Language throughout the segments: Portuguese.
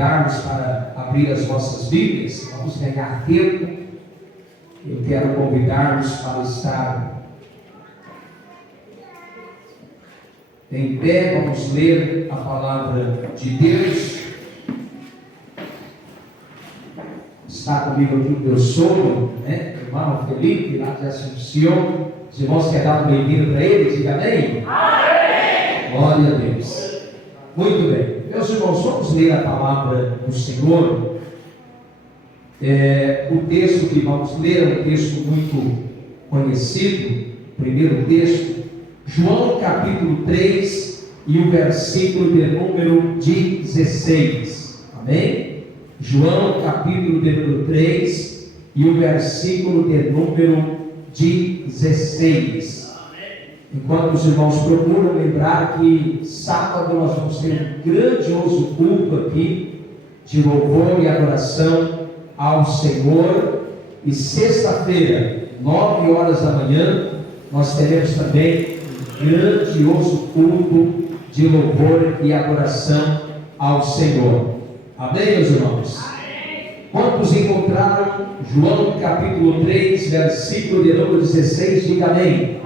convidar-vos para abrir as vossas Bíblias. Vamos ganhar tempo. Eu quero convidar-vos para estar em pé. Vamos ler a palavra de Deus. Está comigo aqui o meu sogro, né? O irmão Felipe, lá de Assunção. Os irmãos querem dar um bem-vindo para ele? Diga amém. Amém. Glória a Deus. Muito bem. Meus irmãos, vamos ler a palavra do Senhor. O texto que vamos ler é um texto muito conhecido. Primeiro texto, João capítulo 3 e o versículo de número 16. Amém? João capítulo de número 3 e o versículo de número 16. Enquanto os irmãos procuram lembrar que sábado nós vamos ter um grandioso culto aqui de louvor e adoração ao Senhor, e sexta-feira, 9 horas da manhã, nós teremos também um grandioso culto de louvor e adoração ao Senhor. Amém, meus irmãos? Quantos encontraram João capítulo 3, versículo de número 16? Diga amém.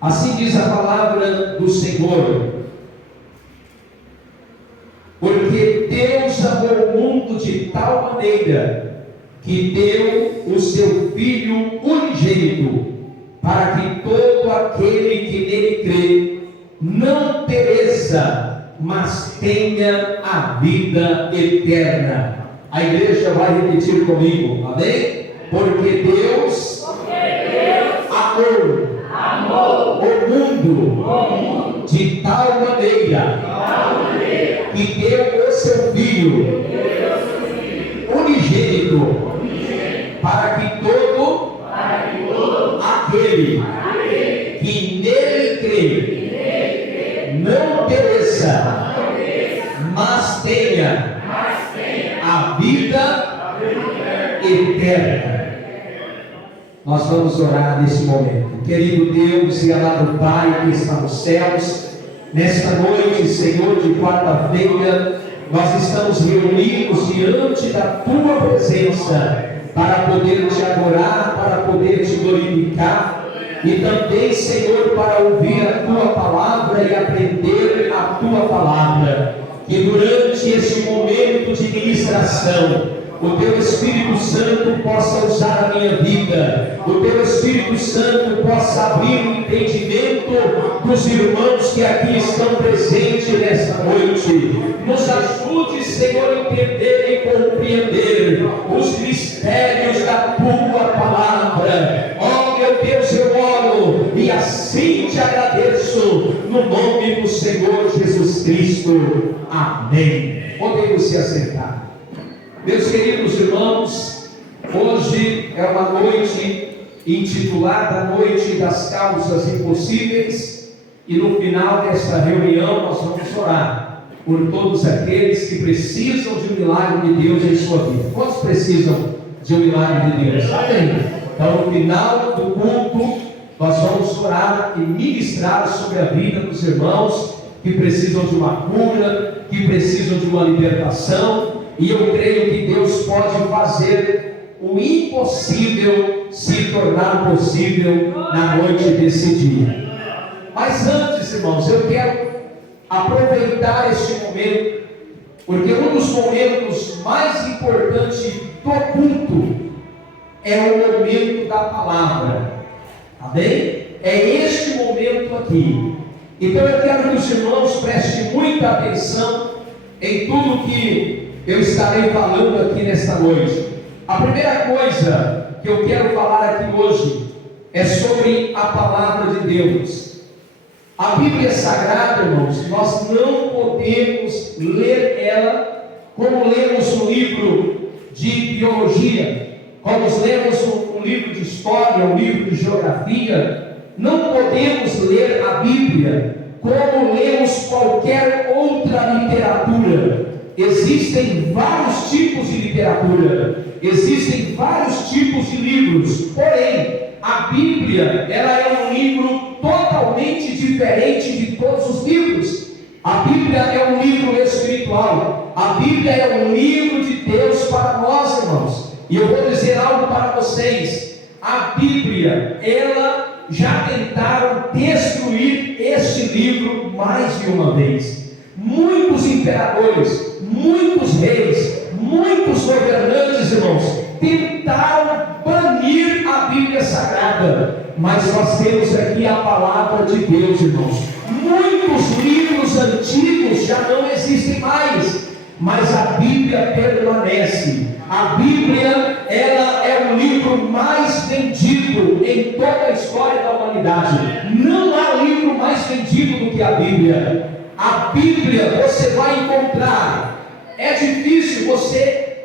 Assim diz a palavra do Senhor: porque Deus amou o mundo de tal maneira que deu o seu Filho unigênito, para que todo aquele que nele crê não pereça, mas tenha a vida eterna. A igreja vai repetir comigo, amém? Porque Deus amou o mundo de tal maneira que deu o seu Filho unigênito, para que todo aquele que nele crê não pereça, mas tenha a vida eterna. Nós vamos orar nesse momento. Querido Deus e amado Pai que está nos céus, nesta noite, Senhor, de quarta-feira, nós estamos reunidos diante da Tua presença para poder Te adorar, para poder Te glorificar e também, Senhor, para ouvir a Tua palavra e aprender a Tua palavra. Que durante este momento de ministração, o Teu Espírito Santo possa usar a minha vida, o Teu Espírito Santo possa abrir o entendimento dos irmãos que aqui estão presentes nesta noite. Nos ajude, Senhor, a entender e compreender os mistérios da Tua palavra. Oh, meu Deus, eu oro e assim Te agradeço, no nome do Senhor Jesus Cristo. Amém. Podemos se assentar. Meus queridos irmãos, hoje é uma noite intitulada Noite das Causas Impossíveis, e no final desta reunião nós vamos orar por todos aqueles que precisam de um milagre de Deus em sua vida. Quantos precisam de um milagre de Deus? Amém. Então, no final do culto, nós vamos orar e ministrar sobre a vida dos irmãos que precisam de uma cura, que precisam de uma libertação. E eu creio que Deus pode fazer o impossível se tornar possível na noite desse dia. Mas antes, irmãos, eu quero aproveitar este momento, porque um dos momentos mais importantes do culto é o momento da palavra. Amém? É este momento aqui. Então eu quero que os irmãos prestem muita atenção em tudo que eu estarei falando aqui nesta noite. A primeira coisa que eu quero falar aqui hoje é sobre a palavra de Deus. A Bíblia Sagrada, irmãos, nós não podemos ler ela como lemos um livro de biologia, como lemos um livro de história, um livro de geografia. Não podemos ler a Bíblia como lemos qualquer outra literatura. Existem vários tipos de literatura, existem vários tipos de livros, porém, a Bíblia, ela é um livro totalmente diferente de todos os livros. A Bíblia é um livro espiritual. espiritual. A Bíblia é um livro de Deus para nós, irmãos. E eu vou dizer algo para vocês. A Bíblia, ela já tentaram destruir este livro mais de uma vez. Muitos imperadores, muitos reis, muitos governantes, irmãos, tentaram banir a Bíblia Sagrada. Mas nós temos aqui a palavra de Deus, irmãos. Muitos livros antigos já não existem mais, mas a Bíblia permanece. A Bíblia, ela é o livro mais vendido em toda a história da humanidade. Não há livro mais vendido do que a Bíblia. A Bíblia você vai encontrar. É difícil você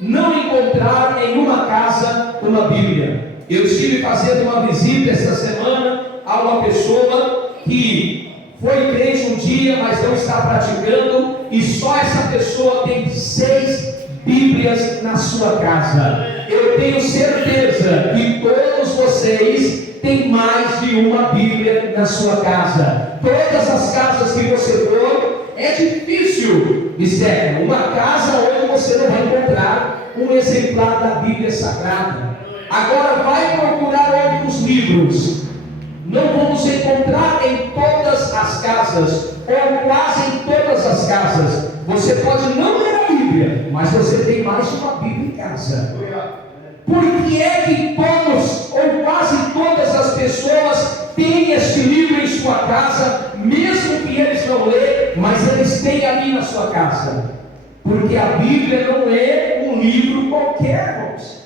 não encontrar em uma casa uma Bíblia. Eu estive fazendo uma visita esta semana a uma pessoa que foi crente um dia, mas não está praticando, e só essa pessoa tem 6 Bíblias na sua casa. Eu tenho certeza que todos vocês têm mais de uma Bíblia na sua casa. Todas as casas que você for, é difícil, mistério, uma casa onde você não vai encontrar um exemplar da Bíblia Sagrada. Agora vai procurar outros livros. Não vamos encontrar em todas as casas, ou quase em todas as casas. Você pode não ler a Bíblia, mas você tem mais de uma Bíblia em casa. Por que é que todos, ou quase todas as pessoas têm este livro em sua casa, mesmo que eles não lêem, mas eles têm ali na sua casa? Porque a Bíblia não é um livro qualquer, irmãos.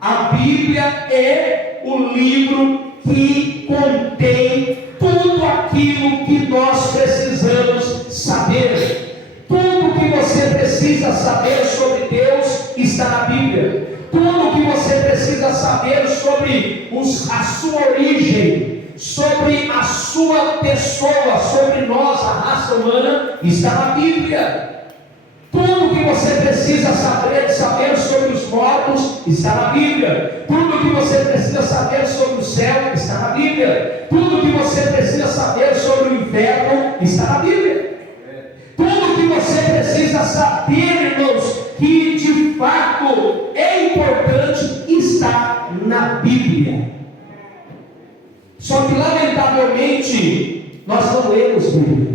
A Bíblia é o livro que contém tudo aquilo que nós precisamos saber. Tudo que você precisa saber sobre Deus está na Bíblia. Tudo que você precisa saber sobre a sua origem, sobre a sua pessoa, sobre nós, a raça humana, está na Bíblia. Tudo que você precisa saber sobre os mortos está na Bíblia. Tudo que você precisa saber sobre o céu está na Bíblia. Tudo que você precisa saber sobre o inferno está na Bíblia. Tudo que você precisa saber, irmãos, que de fato é importante, está na Bíblia. Só que lamentavelmente nós não lemos Bíblia.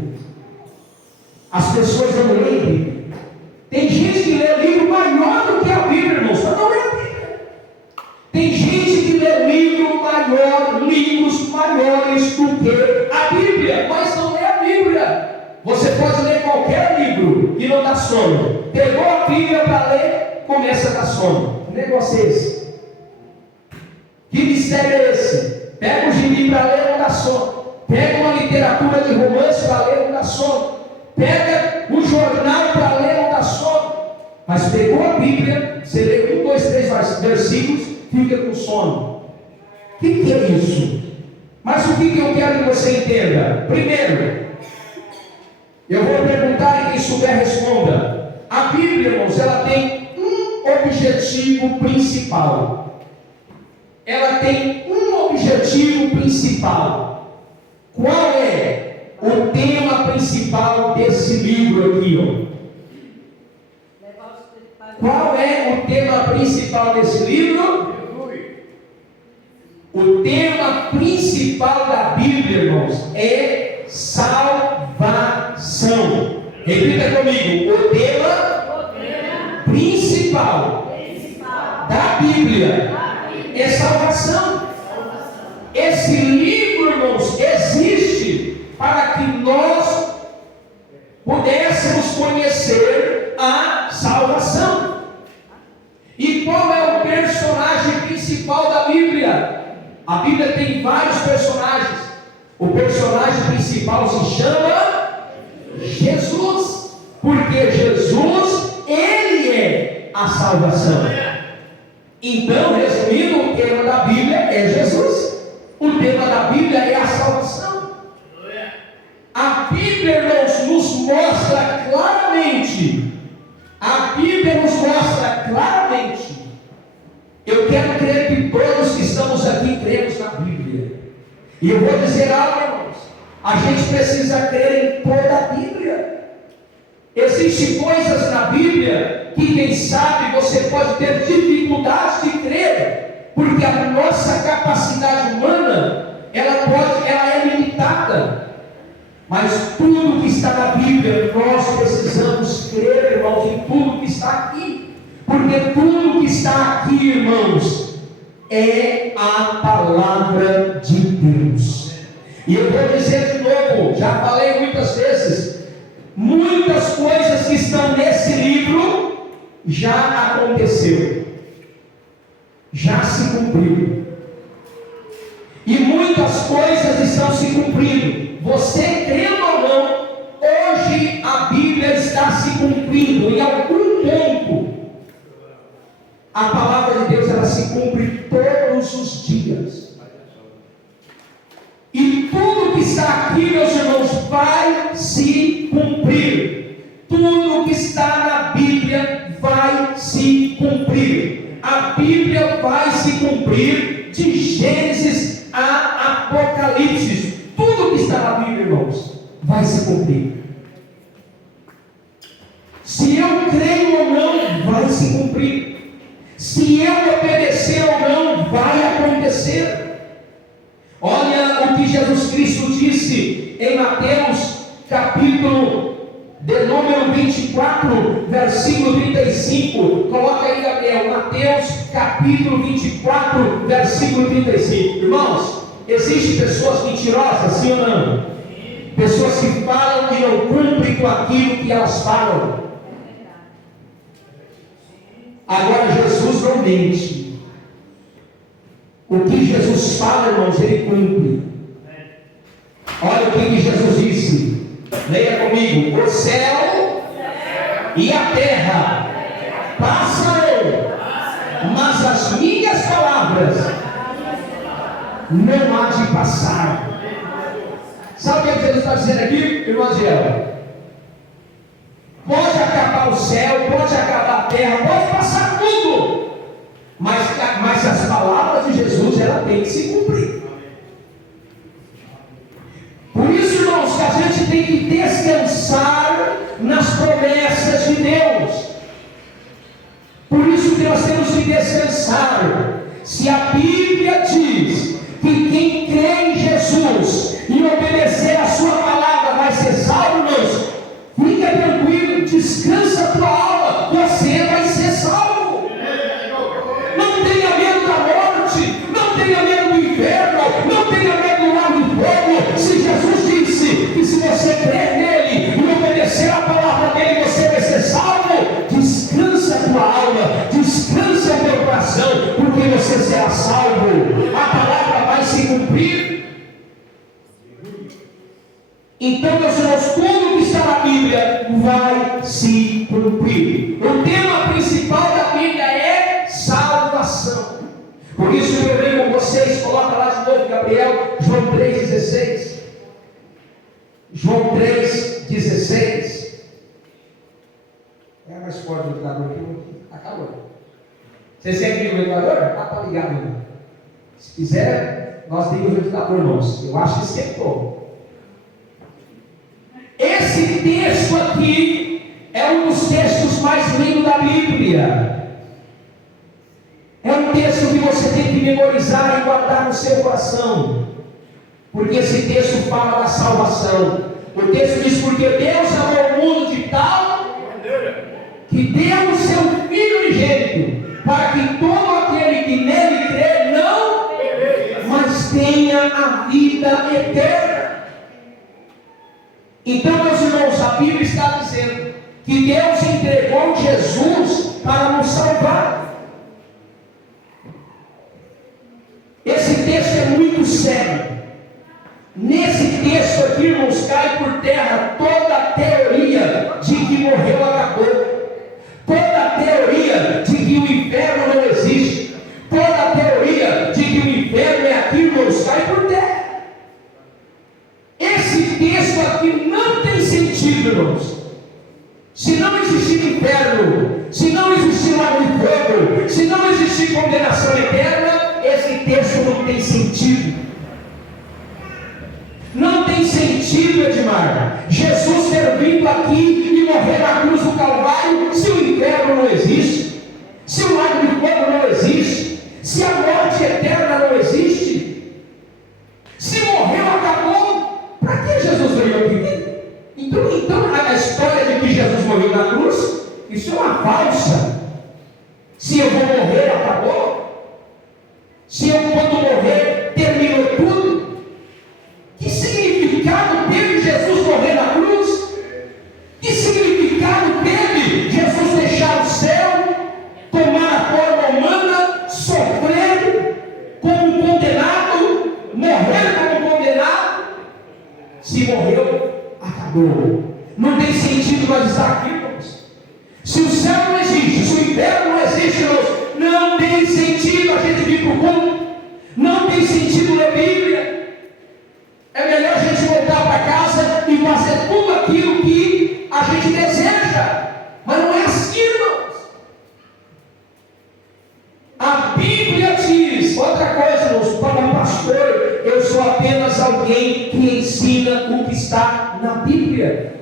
As pessoas não leem Bíblia. Tem gente que lê livro maior do que a Bíblia, irmãos, mas não lê a Bíblia. Tem gente que lê livros maiores do que a Bíblia, mas não lê a Bíblia. Você pode ler qualquer livro e não dá sono. Pegou a Bíblia para ler, começa a dar sono. Que negócio é esse? Que mistério é esse? Pega o gibi para ler, não dá sono. Pega uma literatura de romance para ler, não dá sono. Pega o jornal para ler, não dá sono. Mas pegou a Bíblia, você lê 1, 2, 3 versículos, fica com sono. O que é isso? Mas o que eu quero que você entenda? Primeiro, eu vou perguntar e quem souber responda. A Bíblia, irmãos, ela tem um objetivo principal. Ela tem um objetivo principal. Qual é o tema principal desse livro aqui? Qual é o tema principal desse livro? O tema principal da Bíblia, irmãos, é salvação. Repita comigo: o tema principal da Bíblia é salvação. Esse livro, irmãos, existe para que nós pudéssemos conhecer a salvação. E qual é o personagem principal da Bíblia? A Bíblia tem vários personagens. O personagem principal se chama Jesus, porque Jesus, Ele é a salvação. Então, resumindo, o tema da Bíblia é Jesus. O tema da Bíblia é a salvação. A Bíblia, irmãos, nos mostra claramente. A Bíblia nos mostra claramente. Eu quero crer que todos que estamos aqui cremos na Bíblia. E eu vou dizer algo, irmãos. A gente precisa crer em toda a Bíblia. Existem coisas na Bíblia que, quem sabe, você pode ter dificuldade de crer, porque a nossa capacidade humana, ela é limitada. Mas tudo que está na Bíblia, nós precisamos crer, irmãos, em tudo que está aqui. Porque tudo que está aqui, irmãos, é a palavra de Deus. E eu vou dizer de novo, já falei muitas vezes, muitas coisas que estão nesse livro já aconteceu, já se cumpriu. E muitas coisas estão se cumprindo. Você crendo ou não, hoje a Bíblia está se cumprindo. Em algum ponto, a palavra de Deus, ela se cumpre todos os dias. E tudo que está aqui, meus irmãos, vai se cumprir. Tudo que está na Bíblia vai se cumprir. A Bíblia vai se cumprir de Gênesis a Apocalipse. Tudo que está na Bíblia, irmãos, vai se cumprir. Se eu creio ou não, vai se cumprir. Se eu obedecer ou não, vai acontecer. Olha o que Jesus Cristo disse em Mateus, capítulo de número 24, versículo 35. Coloca aí, Gabriel, Mateus, capítulo 24, versículo 35. Irmãos, existem pessoas mentirosas, sim ou não? Pessoas que falam e não cumprem com aquilo que elas falam. Agora, Jesus não mente. O que Jesus fala, irmãos, ele cumpre. Olha o que Jesus disse. Leia comigo. O céu e a terra passarão, mas as minhas palavras não há de passar. Sabe o que Jesus está dizendo aqui, irmã Angela? Pode acabar o céu, pode acabar a terra, pode passar tudo, mas as palavras de Jesus, ela tem que se cumprir. Por isso, irmãos, que a gente tem que descansar nas promessas de Deus. Por isso que nós temos que descansar. Se a Bíblia diz que quem crê em Jesus e obedecer a sua palavra vai ser salvo, irmãos, fica tranquilo, descansa a tua alma, você vai ser salvo. Não tenha medo da morte, não tenha medo do inferno, não tenha medo do lago de fogo. Se Jesus disse que se você crer nele e obedecer a palavra dele, você vai ser salvo, descansa a tua alma, descansa o teu coração, porque você será salvo. A palavra vai se cumprir. Então, meus irmãos, tudo que está na Bíblia vai se cumprir. O tema principal da Bíblia é salvação. Por isso eu leio com vocês, coloca lá de novo, Gabriel, João 3,16. João 3,16. É mais forte o ventilador aqui. Acabou. Vocês querem ligar o ventilador? Está ligado. Se quiser, nós ligamos o ventilador, irmãos. Eu acho que esquentou. Esse texto aqui é um dos textos mais lindos da Bíblia. É um texto que você tem que memorizar e guardar no seu coração, porque esse texto fala da salvação. O texto diz: porque Deus amou o mundo de tal que deu o seu Filho unigênito, para que todo aquele que nele crê não, mas tenha a vida eterna. Então, meus irmãos, a Bíblia está dizendo que Deus entregou Jesus para nos salvar. Esse texto é muito sério. Nesse texto aqui, irmãos, cai por terra toda a teoria de que morreu acabou, toda a teoria de que o inferno não existe, toda a teoria de que o inferno é aqui, irmãos, cai por terra. Esse texto aqui não tem sentido, irmãos. Se não existir inferno, se não existir lago de fogo, se não existir condenação eterna, esse texto não tem sentido. Não tem sentido. sentido, Edmar, Jesus ter vindo aqui e morrer na cruz do Calvário, se o inferno não existe, se o lago de fogo não existe, se a morte eterna não existe, se morreu, acabou, para que Jesus veio aqui? Então a história de que Jesus morreu na cruz, isso é uma falsa. Se eu vou morrer, acabou? Se eu, quando morrer, terminou tudo? Que significado teve Jesus morrer na cruz? Que significado teve Jesus deixar o céu, tomar a forma humana, sofrer como um condenado, morrer como um condenado? Se morreu, acabou. Não tem sentido mais estar aqui, irmãos. Se o céu não existe, se o inferno não existe, irmãos, não tem sentido a gente vir para o culto, não tem sentido ler Bíblia. É melhor a gente voltar para casa e fazer tudo aquilo que a gente deseja. Mas não é assim, irmãos. A Bíblia diz, outra coisa, irmãos, para um pastor, eu sou apenas alguém que ensina o que está na Bíblia.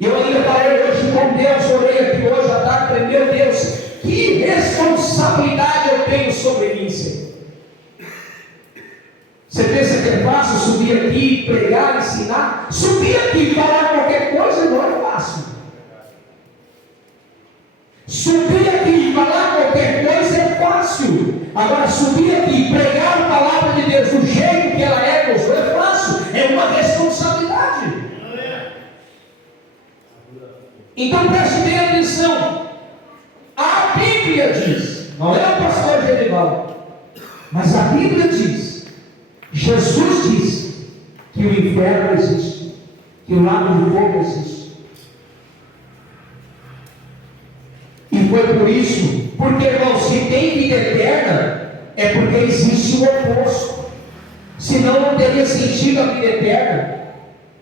E eu ainda falei hoje com Deus, orei aqui hoje à tarde, falei, meu Deus, que responsabilidade eu tenho sobre mim, Senhor. Você pensa que é fácil subir aqui, pregar, ensinar? Subir aqui e falar qualquer coisa não é fácil. Subir aqui e falar qualquer coisa é fácil. Agora, subir aqui e pregar a palavra de Deus do jeito que ela é, não é fácil. É uma responsabilidade. Então preste bem atenção. A Bíblia diz, não é o pastor Genivaldo, mas a Bíblia diz, Jesus diz que o inferno existe, que o lago de fogo existe. E foi por isso, porque, irmão, se tem vida eterna, é porque existe o oposto. Senão não teria sentido a vida eterna.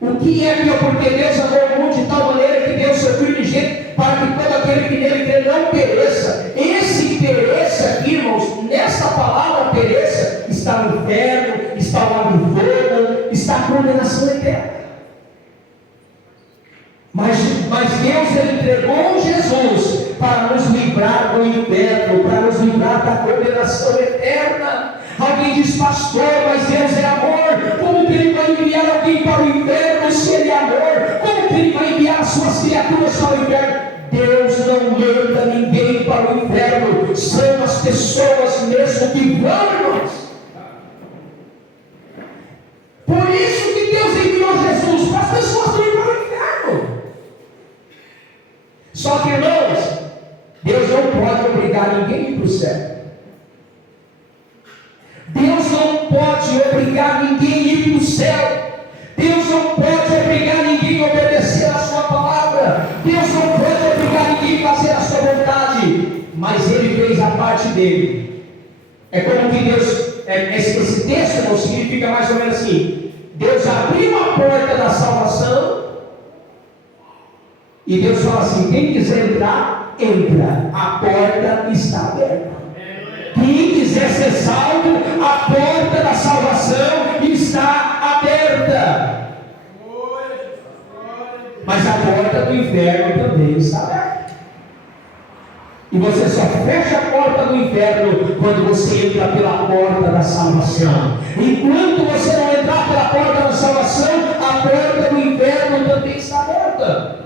O que é pior? Porque Deus amou o mundo de tal maneira que deu o seu Filho unigênito para que todo aquele que nele crê não pereça. Esse pereça aqui, irmãos, nessa palavra pereça, está no inferno, está lá no fogo, está a condenação eterna. Mas Deus, Ele entregou Jesus para nos livrar do inferno, para nos livrar da condenação eterna. Alguém diz, pastor, mas Deus é amor. Como que Ele vai enviar alguém para o inferno se Ele é amor? Como que Ele vai enviar as suas criaturas para o inferno? Deus não manda ninguém para o inferno. São as pessoas mesmo que vão, irmãos. Por isso que Deus enviou Jesus para as pessoas irem para o inferno. Só que, irmãos, Deus não pode obrigar ninguém a ir para o céu. Deus não pode obrigar ninguém a ir para o céu. Deus não pode obrigar ninguém a obedecer a sua palavra. Deus não pode obrigar ninguém a fazer a sua vontade. Mas Ele fez a parte dele. É como que Deus, esse texto não significa mais ou menos assim: Deus abriu a porta da salvação e Deus fala assim: quem quiser entrar, entra. A porta está aberta. Quem quiser ser salvo, a porta da salvação está aberta. Mas a porta do inferno também está aberta. E você só fecha a porta do inferno quando você entra pela porta da salvação. Enquanto você não entrar pela porta da salvação, a porta do inferno também está aberta.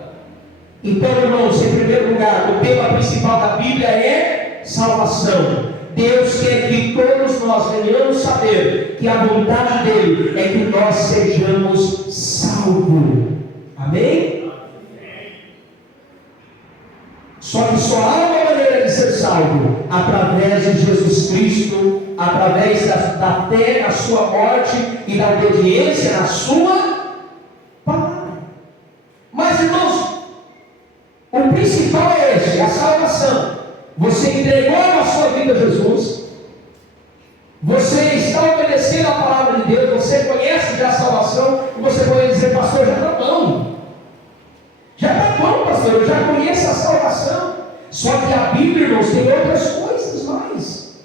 Então, irmãos, em primeiro lugar, o tema principal da Bíblia é salvação. Deus quer que todos nós venhamos saber que a vontade dele é que nós sejamos salvos. Amém? Só que só há uma maneira de ser salvo: através de Jesus Cristo, através da fé na sua morte e da obediência na sua palavra. Mas, irmãos, o principal é esse, a salvação. Você entregou a sua vida a Jesus, você está obedecendo a palavra de Deus, você conhece já a salvação, e você pode dizer: pastor, já está bom. Já está bom, pastor, eu já conheço a salvação. Só que a Bíblia, irmãos, tem outras coisas mais.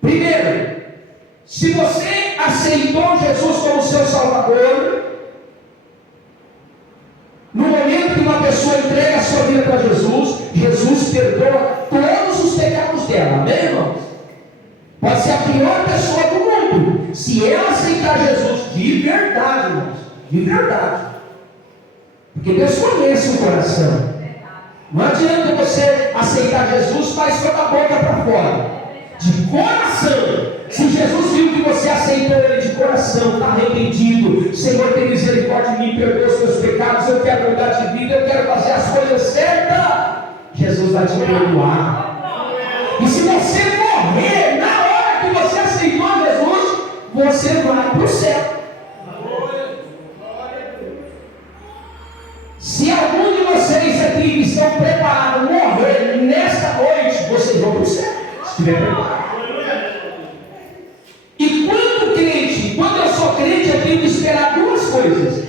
Primeiro, se você Jesus perdoa todos os pecados dela, amém, irmãos? Pode ser a pior pessoa do mundo, se ela aceitar Jesus de verdade, irmãos, de verdade, porque Deus conhece o coração. Não adianta você aceitar Jesus, mas só da boca para fora, de coração. Se Jesus viu que você aceitou Ele de coração, está arrependido, Senhor, tem misericórdia de mim, perdoa os meus pecados, eu quero mudar de vida, eu quero fazer as coisas certas, Jesus vai te perdoar. E se você morrer na hora que você aceitou Jesus, você vai para o céu. Se algum de vocês aqui estão preparados a morrer nesta noite, vocês vão para o céu, se estiver preparado. E quando eu sou crente, eu tenho que esperar duas coisas.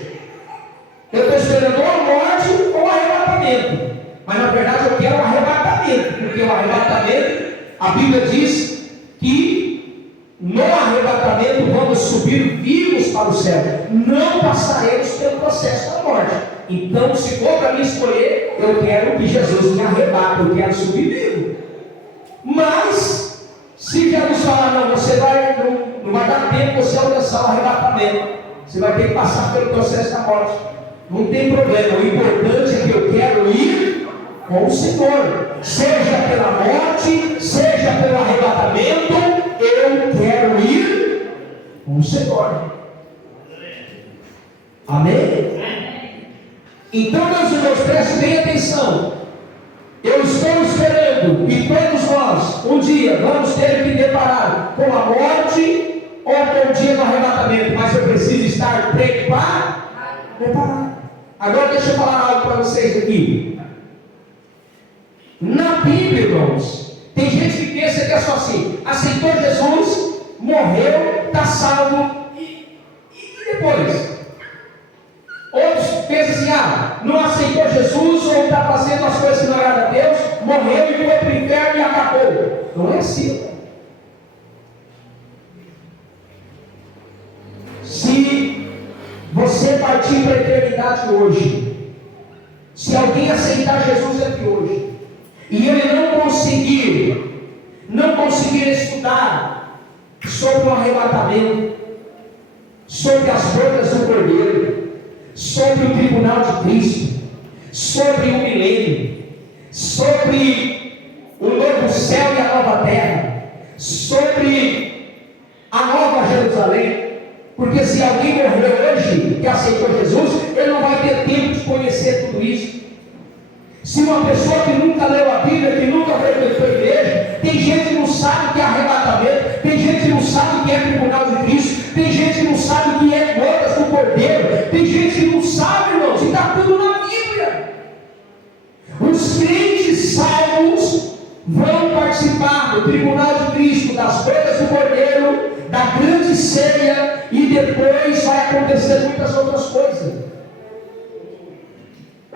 Eu estou esperando ou a morte ou o arrebatamento. Mas na verdade eu quero o arrebatamento, porque o arrebatamento, a Bíblia diz que no arrebatamento vamos subir vivos para o céu, não passaremos pelo processo da morte. Então, se for para mim escolher, eu quero que Jesus me arrebate, eu quero subir vivo. Mas, se Jesus falar, não, você não vai dar tempo você alcançar o arrebatamento, você vai ter que passar pelo processo da morte, não tem problema, o importante é que eu quero ir com o Senhor, seja pela morte, seja pelo arrebatamento, eu quero ir com o Senhor. Amém? Então, meus irmãos, prestem bem atenção. Eu estou esperando, e todos nós, um dia, vamos ter que deparar com a morte ou com o dia do arrebatamento, mas eu preciso estar preparado. Agora deixa eu falar algo para vocês aqui. Na Bíblia, irmãos, tem gente que pensa que é só assim: aceitou Jesus, morreu, está salvo, e depois? Outros pensam assim: não aceitou Jesus, ou está fazendo as coisas que não agradam a Deus, morreu e foi para o inferno e acabou. Não é assim. Se você partir para a eternidade hoje, se alguém aceitar Jesus aqui hoje, e ele não conseguir estudar sobre o arrebatamento, sobre as bodas do Cordeiro, sobre o tribunal de Cristo, sobre o milênio, sobre o novo céu e a nova terra, sobre a nova Jerusalém, porque se alguém morreu hoje que aceitou Jesus, ele não vai ter tempo de conhecer tudo isso. Se uma pessoa que nunca leu a Bíblia, que nunca frequentou a igreja, tem gente que não sabe o que é arrebatamento, tem gente que não sabe o que é tribunal de Cristo, tem gente que não sabe o que é bodas do Cordeiro, tem gente que não sabe, irmãos, e está tudo na Bíblia. Os crentes salvos vão participar do tribunal de Cristo, das bodas do Cordeiro, da grande ceia, e depois vai acontecer muitas outras coisas.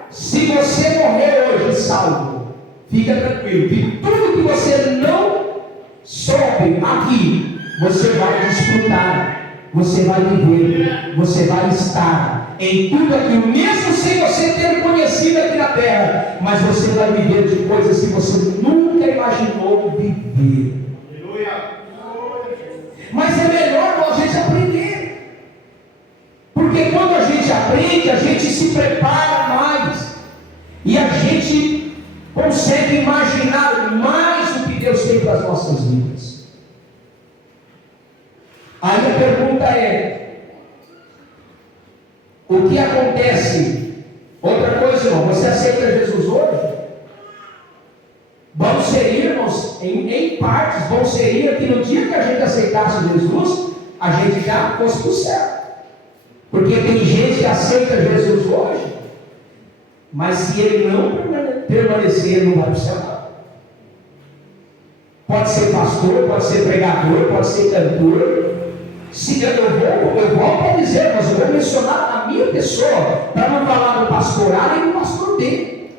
Se você morrer hoje salvo, fica tranquilo, que tudo que você não soube aqui, você vai desfrutar, você vai viver, você vai estar em tudo aquilo, mesmo sem você ter conhecido aqui na terra, mas você vai viver de coisas que você nunca imaginou viver. Mas é melhor a gente aprender, porque quando a gente aprende, a gente se prepara mais, e a gente consegue imaginar mais o que Deus tem para as nossas vidas. Aí a pergunta é: o que acontece? Outra coisa, irmão, você aceita Jesus hoje? Vamos ser, irmãos, em partes, vamos ser que no dia que a gente aceitasse Jesus, a gente já fosse para o céu. Porque tem gente que aceita Jesus hoje, mas se ele não permanecer, não vai para o céu. Pode ser pastor, pode ser pregador, pode ser cantor. Se eu vou para dizer, mas eu vou mencionar a minha pessoa, para não falar do pastor A e do pastor B.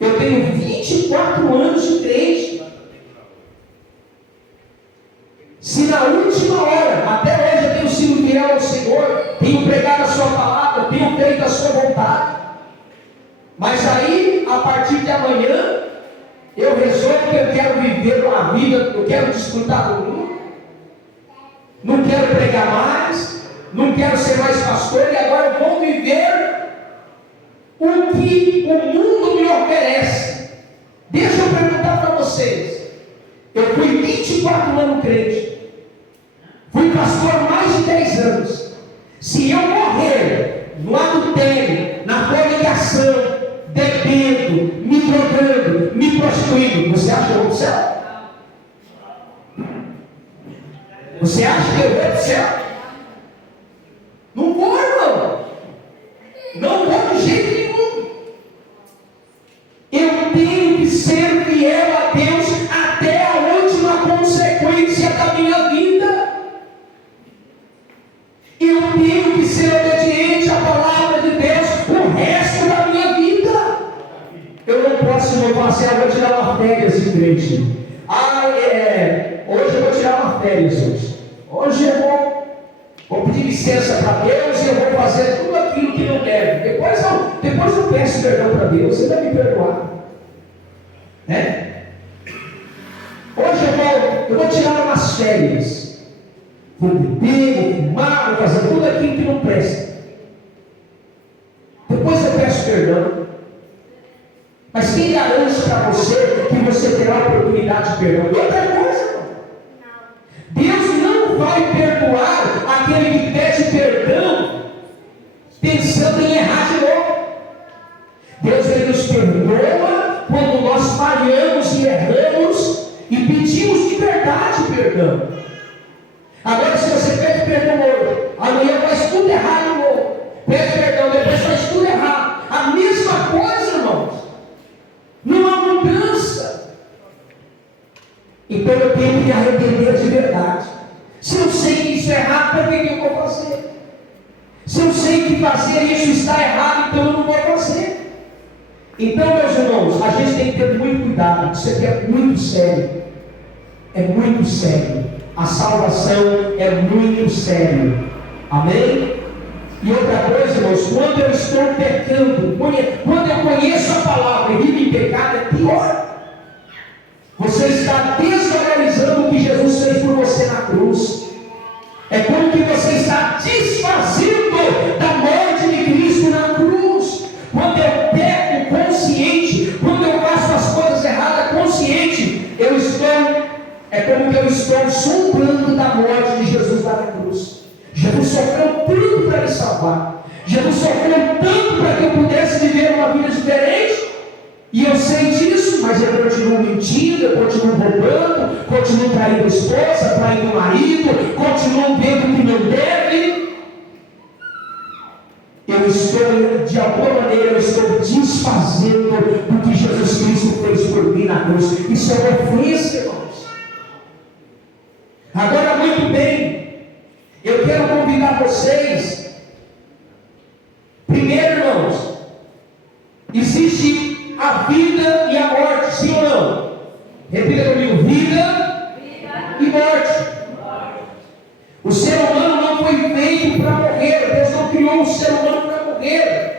Eu tenho 24 anos de crente. Se na última hora, até hoje eu tenho sido fiel ao Senhor, tenho pregado a sua palavra, tenho feito a sua vontade, mas aí, a partir de amanhã, Eu resolvo que eu quero viver uma vida, eu quero desfrutar do mundo, não quero pregar mais, não quero ser mais pastor, e agora eu vou viver o que o mundo me oferece. Deixa eu perguntar para vocês. Eu fui 24 anos crente, fui pastor mais de 10 anos. Se eu morrer no adultério, na fornicação, bebendo, me drogando, me prostituindo, você acha que eu vou para o céu? Você acha que eu vou para o céu? Não vou, irmão. Não vou de jeito nenhum. Eu tenho que ser fiel a Deus até a última consequência da minha vida. Eu tenho que ser obediente à palavra de Deus o resto da minha vida. Eu não posso, irmão, falar assim, vou tirar uma férias de crente. Hoje eu vou tirar uma férias hoje. Hoje eu vou pedir licença para Deus e eu vou fazer tudo aquilo que não deve. Depois eu peço perdão para Deus, Ele vai me perdoar. Né? Hoje eu vou tirar umas férias. Vou beber, vou fumar, vou fazer tudo aquilo que não presta. Depois eu peço perdão. Mas quem garante para você que você terá a oportunidade de perdão? Outra coisa, irmão. Deus não vai perdoar aquele que pede perdão pensando em errar de novo. Deus, Ele nos perdoa quando nós falhamos e erramos e pedimos de verdade perdão. Agora, se você pede perdão hoje, amanhã faz tudo errado de novo. Pede perdão, depois faz tudo errado. A mesma coisa, irmãos. Não há mudança. Então eu tenho que me arrepender de verdade. Se eu sei que isso é errado, por que eu vou fazer? Se eu sei que fazer isso está errado, então eu não vou fazer. Então, meus irmãos, a gente tem que ter muito cuidado. Isso aqui é muito sério. É muito sério. A salvação é muito sério. Amém? E outra coisa, irmãos, quando eu estou pecando, quando eu conheço a palavra e vivo em pecado, é pior. Você está desvalorizando o que Jesus fez por você na cruz. É como que você está desfazendo da morte de Cristo na cruz. Quando eu peco consciente, quando eu faço as coisas erradas consciente, é como que eu estou zombando da morte de Jesus lá na cruz. Jesus sofreu tanto para me salvar. Jesus sofreu tanto para que eu pudesse viver uma vida diferente. E eu sei disso, mas eu continuo mentindo, eu continuo roubando, continuo traindo a esposa, traindo o marido, continuo vendo o que não deve. Eu estou, de alguma maneira, eu estou desfazendo do que Jesus Cristo fez por mim na cruz. Isso é uma ofensa, irmãos. Agora, muito bem, eu quero convidar vocês. Primeiro, irmãos, existe a vida e a morte, sim ou não? Repita comigo: vida e morte. O ser humano não foi feito para morrer. Deus não criou o ser humano para morrer.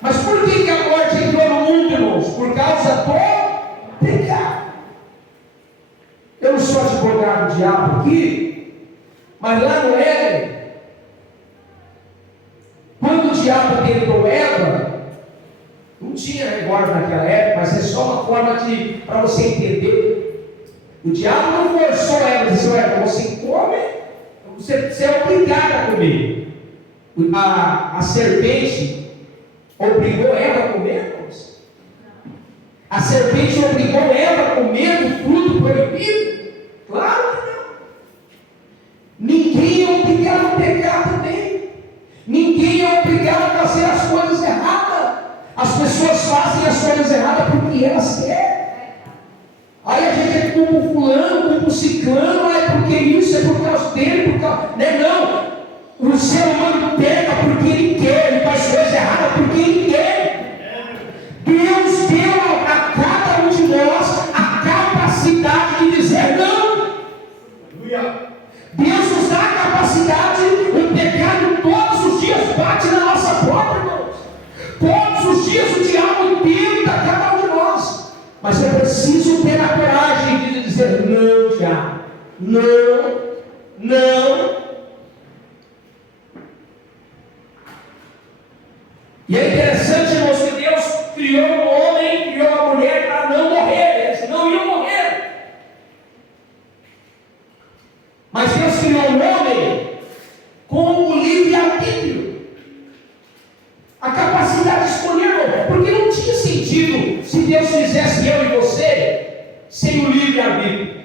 Mas por que a morte entrou no mundo, irmãos? Por causa do pecado. Eu não sou advogado do diabo aqui, mas lá no Éden, quando o diabo tentou Eva, não tinha revólver naquela época, mas é só uma forma para você entender. O diabo não forçou Eva, disse: Eva, você come, você é obrigado a comer. A serpente obrigou Eva a comer, irmãos? A serpente obrigou Eva a comer do fruto proibido? Claro que não. Ninguém é obrigado a pecar também. Ninguém é obrigado a fazer as coisas erradas. As pessoas fazem as coisas erradas porque elas querem. Aí a gente é culpa o fulano, culpa o ciclano, é porque isso, é por causa dele, por causa... Não. O ser humano peca porque ele quer, ele faz coisas erradas porque ele quer. Deus deu a cada um de nós a capacidade de dizer não. Deus nos dá a capacidade, o pecado todos os dias bate na nossa porta, irmãos. Todos os dias o diabo tenta cada um de nós. Mas eu preciso ter a coragem de dizer: não, já, não, não. E é interessante, irmãos, que Deus criou um homem, criou uma mulher para não morrer. Eles não iam morrer. Mas Deus criou um homem com o livre-arbítrio, a capacidade de escolher, porque não tinha sentido se Deus fizesse eu e você sem o livre-arbítrio.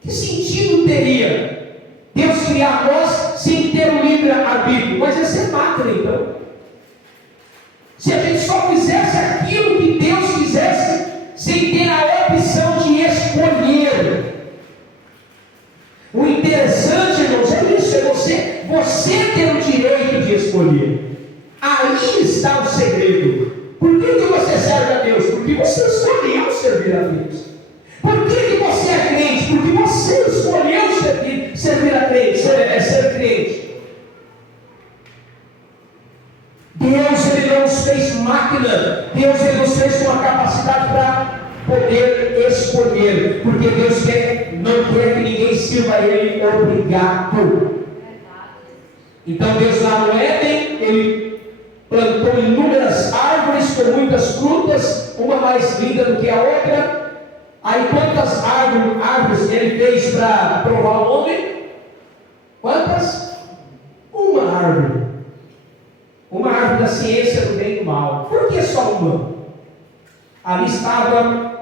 Que sentido teria Deus criar nós sem ter o livre-arbítrio? Mas ia ser máquina, então. Se a gente só fizesse aquilo que Deus quisesse, sem ter a opção de escolher. O interessante, irmãos, é isso, é você ter o direito de escolher. Aí está o segredo. Por que você serve a Deus? Porque você escolheu servir a Deus. Por que você é crente? Porque você escolheu servir a crente, ser crente. Deus, Ele não nos fez máquina. Deus, Ele nos fez com a capacidade para poder escolher. Porque Deus não quer que ninguém sirva a Ele obrigado. Então Deus lá no Éden, Ele plantou inúmeras árvores com muitas frutas, uma mais linda do que a outra. Aí quantas árvores Ele fez para provar o homem? Quantas? Uma árvore. Uma árvore da ciência do bem e do mal. Por que só uma? Ali estava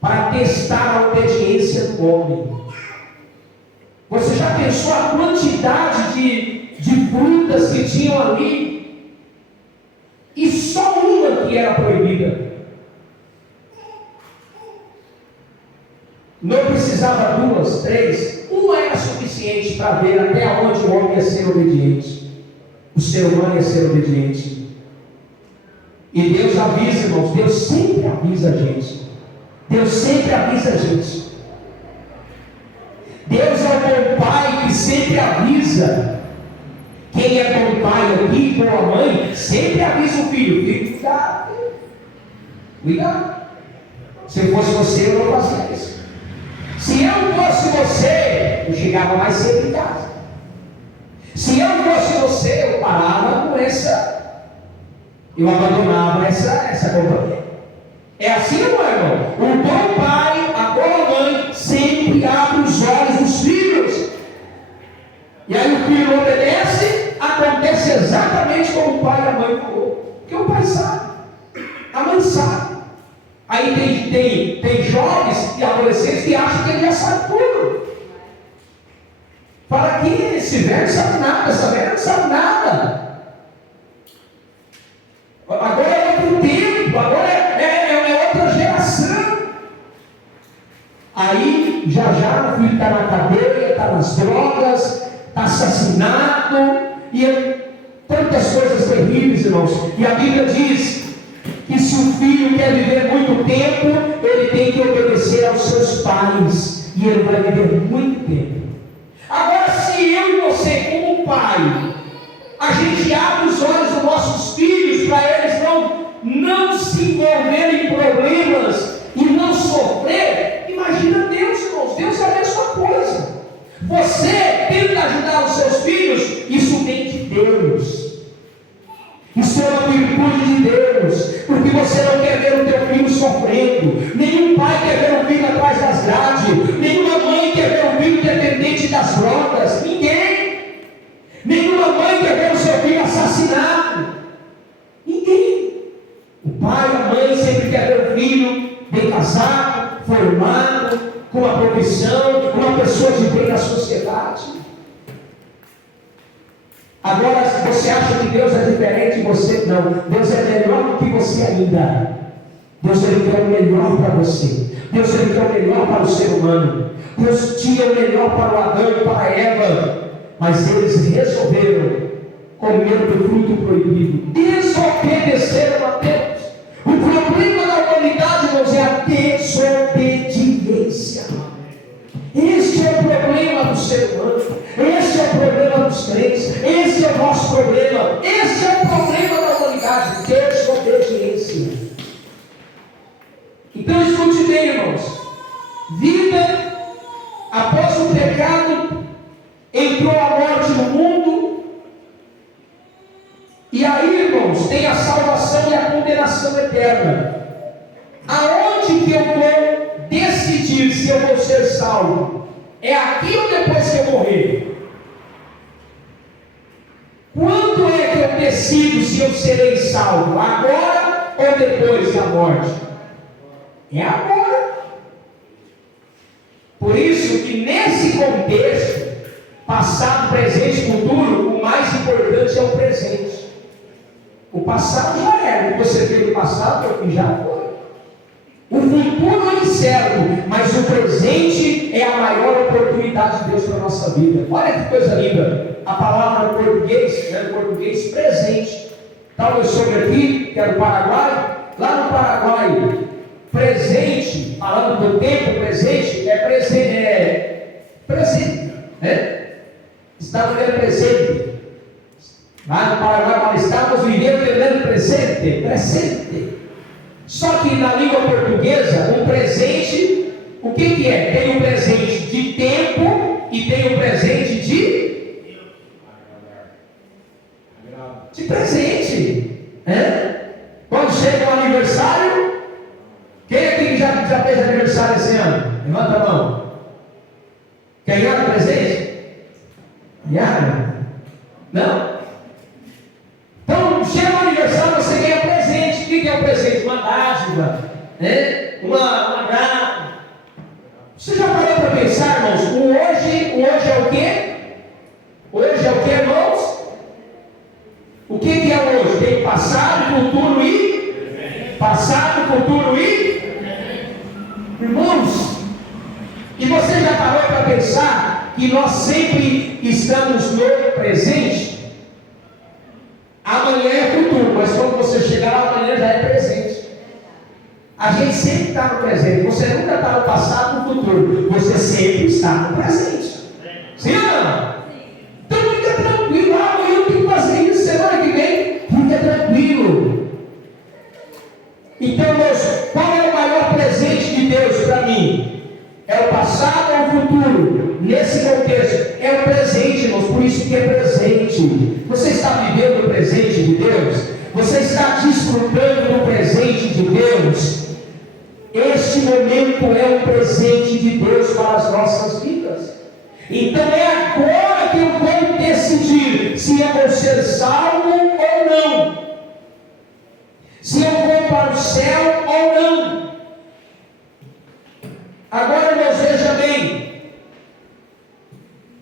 para testar a obediência do homem. Você já pensou a quantidade de frutas que tinham ali? E só uma que era proibida. Não precisava duas, três. Uma era suficiente para ver até onde o homem ia ser obediente. O ser humano ia ser obediente. E Deus avisa, irmãos. Deus sempre avisa a gente. Deus sempre avisa a gente. Deus é o bom pai que sempre avisa. Quem é bom pai aqui, boa mãe, sempre avisa o filho. Filho, cuidado. Cuidado. Se eu fosse você, eu não fazia isso. Se eu fosse você, eu chegava mais cedo em casa. Se eu fosse você, eu parava com eu abandonava essa companhia. É assim, não é, irmão? O bom pai, a boa mãe, sempre abre os olhos dos filhos. E aí o filho obedece, acontece exatamente como o pai e a mãe falou. Porque o pai sabe, a mãe sabe. Aí tem jovens e adolescentes que acham que ele já sabe tudo. Fala que esse velho não sabe nada, essa velha não sabe nada. Agora é outro tempo, agora é outra geração. Aí já o filho está na cadeia, está nas drogas, está assassinado, e tantas coisas terríveis, irmãos. E a Bíblia diz que se o filho quer viver muito tempo, ele tem que obedecer aos seus pais, e ele vai viver muito tempo. Agora, se eu e você, como pai, a gente abre os olhos dos nossos filhos para eles não se envolverem em problemas e não sofrer, imagina Deus, irmãos. Deus é a mesma coisa. Você tenta ajudar os seus filhos, isso vem de Deus. Isso é uma virtude de Deus, porque você não quer ver o teu filho sofrendo. Nenhum pai quer ver o filho atrás das grades. Nenhuma mãe quer ver o filho dependente das drogas. Ninguém. Nenhuma mãe quer ver o seu filho assassinado. Ninguém. O pai e a mãe sempre quer ver o filho bem casado, formado, com uma profissão, uma pessoa de bem na sociedade. Agora, você acha que Deus é diferente de você? Não. Deus é melhor do que você ainda. Deus, Ele quer o melhor para você. Deus, Ele quer o melhor para o ser humano. Deus tinha o melhor para o Adão e para a Eva. Mas eles resolveram comer do fruto proibido. Desobedeceram a Deus. O problema da humanidade, irmãos, é a desobediência. Este é o problema do ser humano. Este é o problema dos crentes. Esse é o nosso problema. Esse é o problema da humanidade. Desobediência. E escute bem, irmãos. Vida, após o pecado, entrou a morte no mundo. E aí, irmãos, tem a salvação e a condenação eterna. Aonde que eu vou decidir se eu vou ser salvo? É aqui ou depois que eu morrer? Quando é que eu decido se eu serei salvo? Agora ou depois da morte? É agora. Por isso que nesse contexto, passado, presente e futuro, o mais importante é o presente. O passado já era, o que você fez no passado é o que já foi. O futuro é incerto, mas o presente é a maior oportunidade de Deus para a nossa vida. Olha que coisa linda, a palavra no português presente. Talvez sobre aqui, que é do Paraguai, lá no Paraguai, presente, falando do tempo presente, é presente, né? Está vivendo presente. Lá no Paraguai, estamos vivendo presente. Só que na língua portuguesa, o presente, o que é? Tem um presente de tempo e tem um presente de presente. Quando chega o aniversário, quem aqui já fez aniversário esse ano? Levanta a mão. Quer ganhar presente? Ganhar? Não? Então, chega o aniversário, você ganha presente. O que é o presente? Uma dádiva, uma grata. Você já parou para pensar, irmãos? O hoje é o quê? Hoje é o quê, irmãos? O que é o hoje? Tem passado, futuro e? Passado, futuro e? Irmãos, e você já parou para pensar que nós sempre estamos no presente? Amanhã é futuro, mas quando você chegar lá, amanhã já é presente. A gente sempre está no presente. Você nunca está no passado, no futuro. Você sempre está no presente. Sim ou não? Então fica tranquilo. Amanhã eu tenho que fazer isso, semana que vem. Fica tranquilo. Então, irmãos, qual é o maior presente de Deus para mim? É o passado ou o futuro? Nesse contexto, é o presente, irmãos, por isso que é presente. Você está vivendo o presente de Deus? Você está desfrutando do presente de Deus? Este momento é um presente de Deus para as nossas vidas. Então é agora que eu vou decidir se eu vou ser salvo ou não. Se eu vou para o céu ou não. Agora, irmãos, veja bem.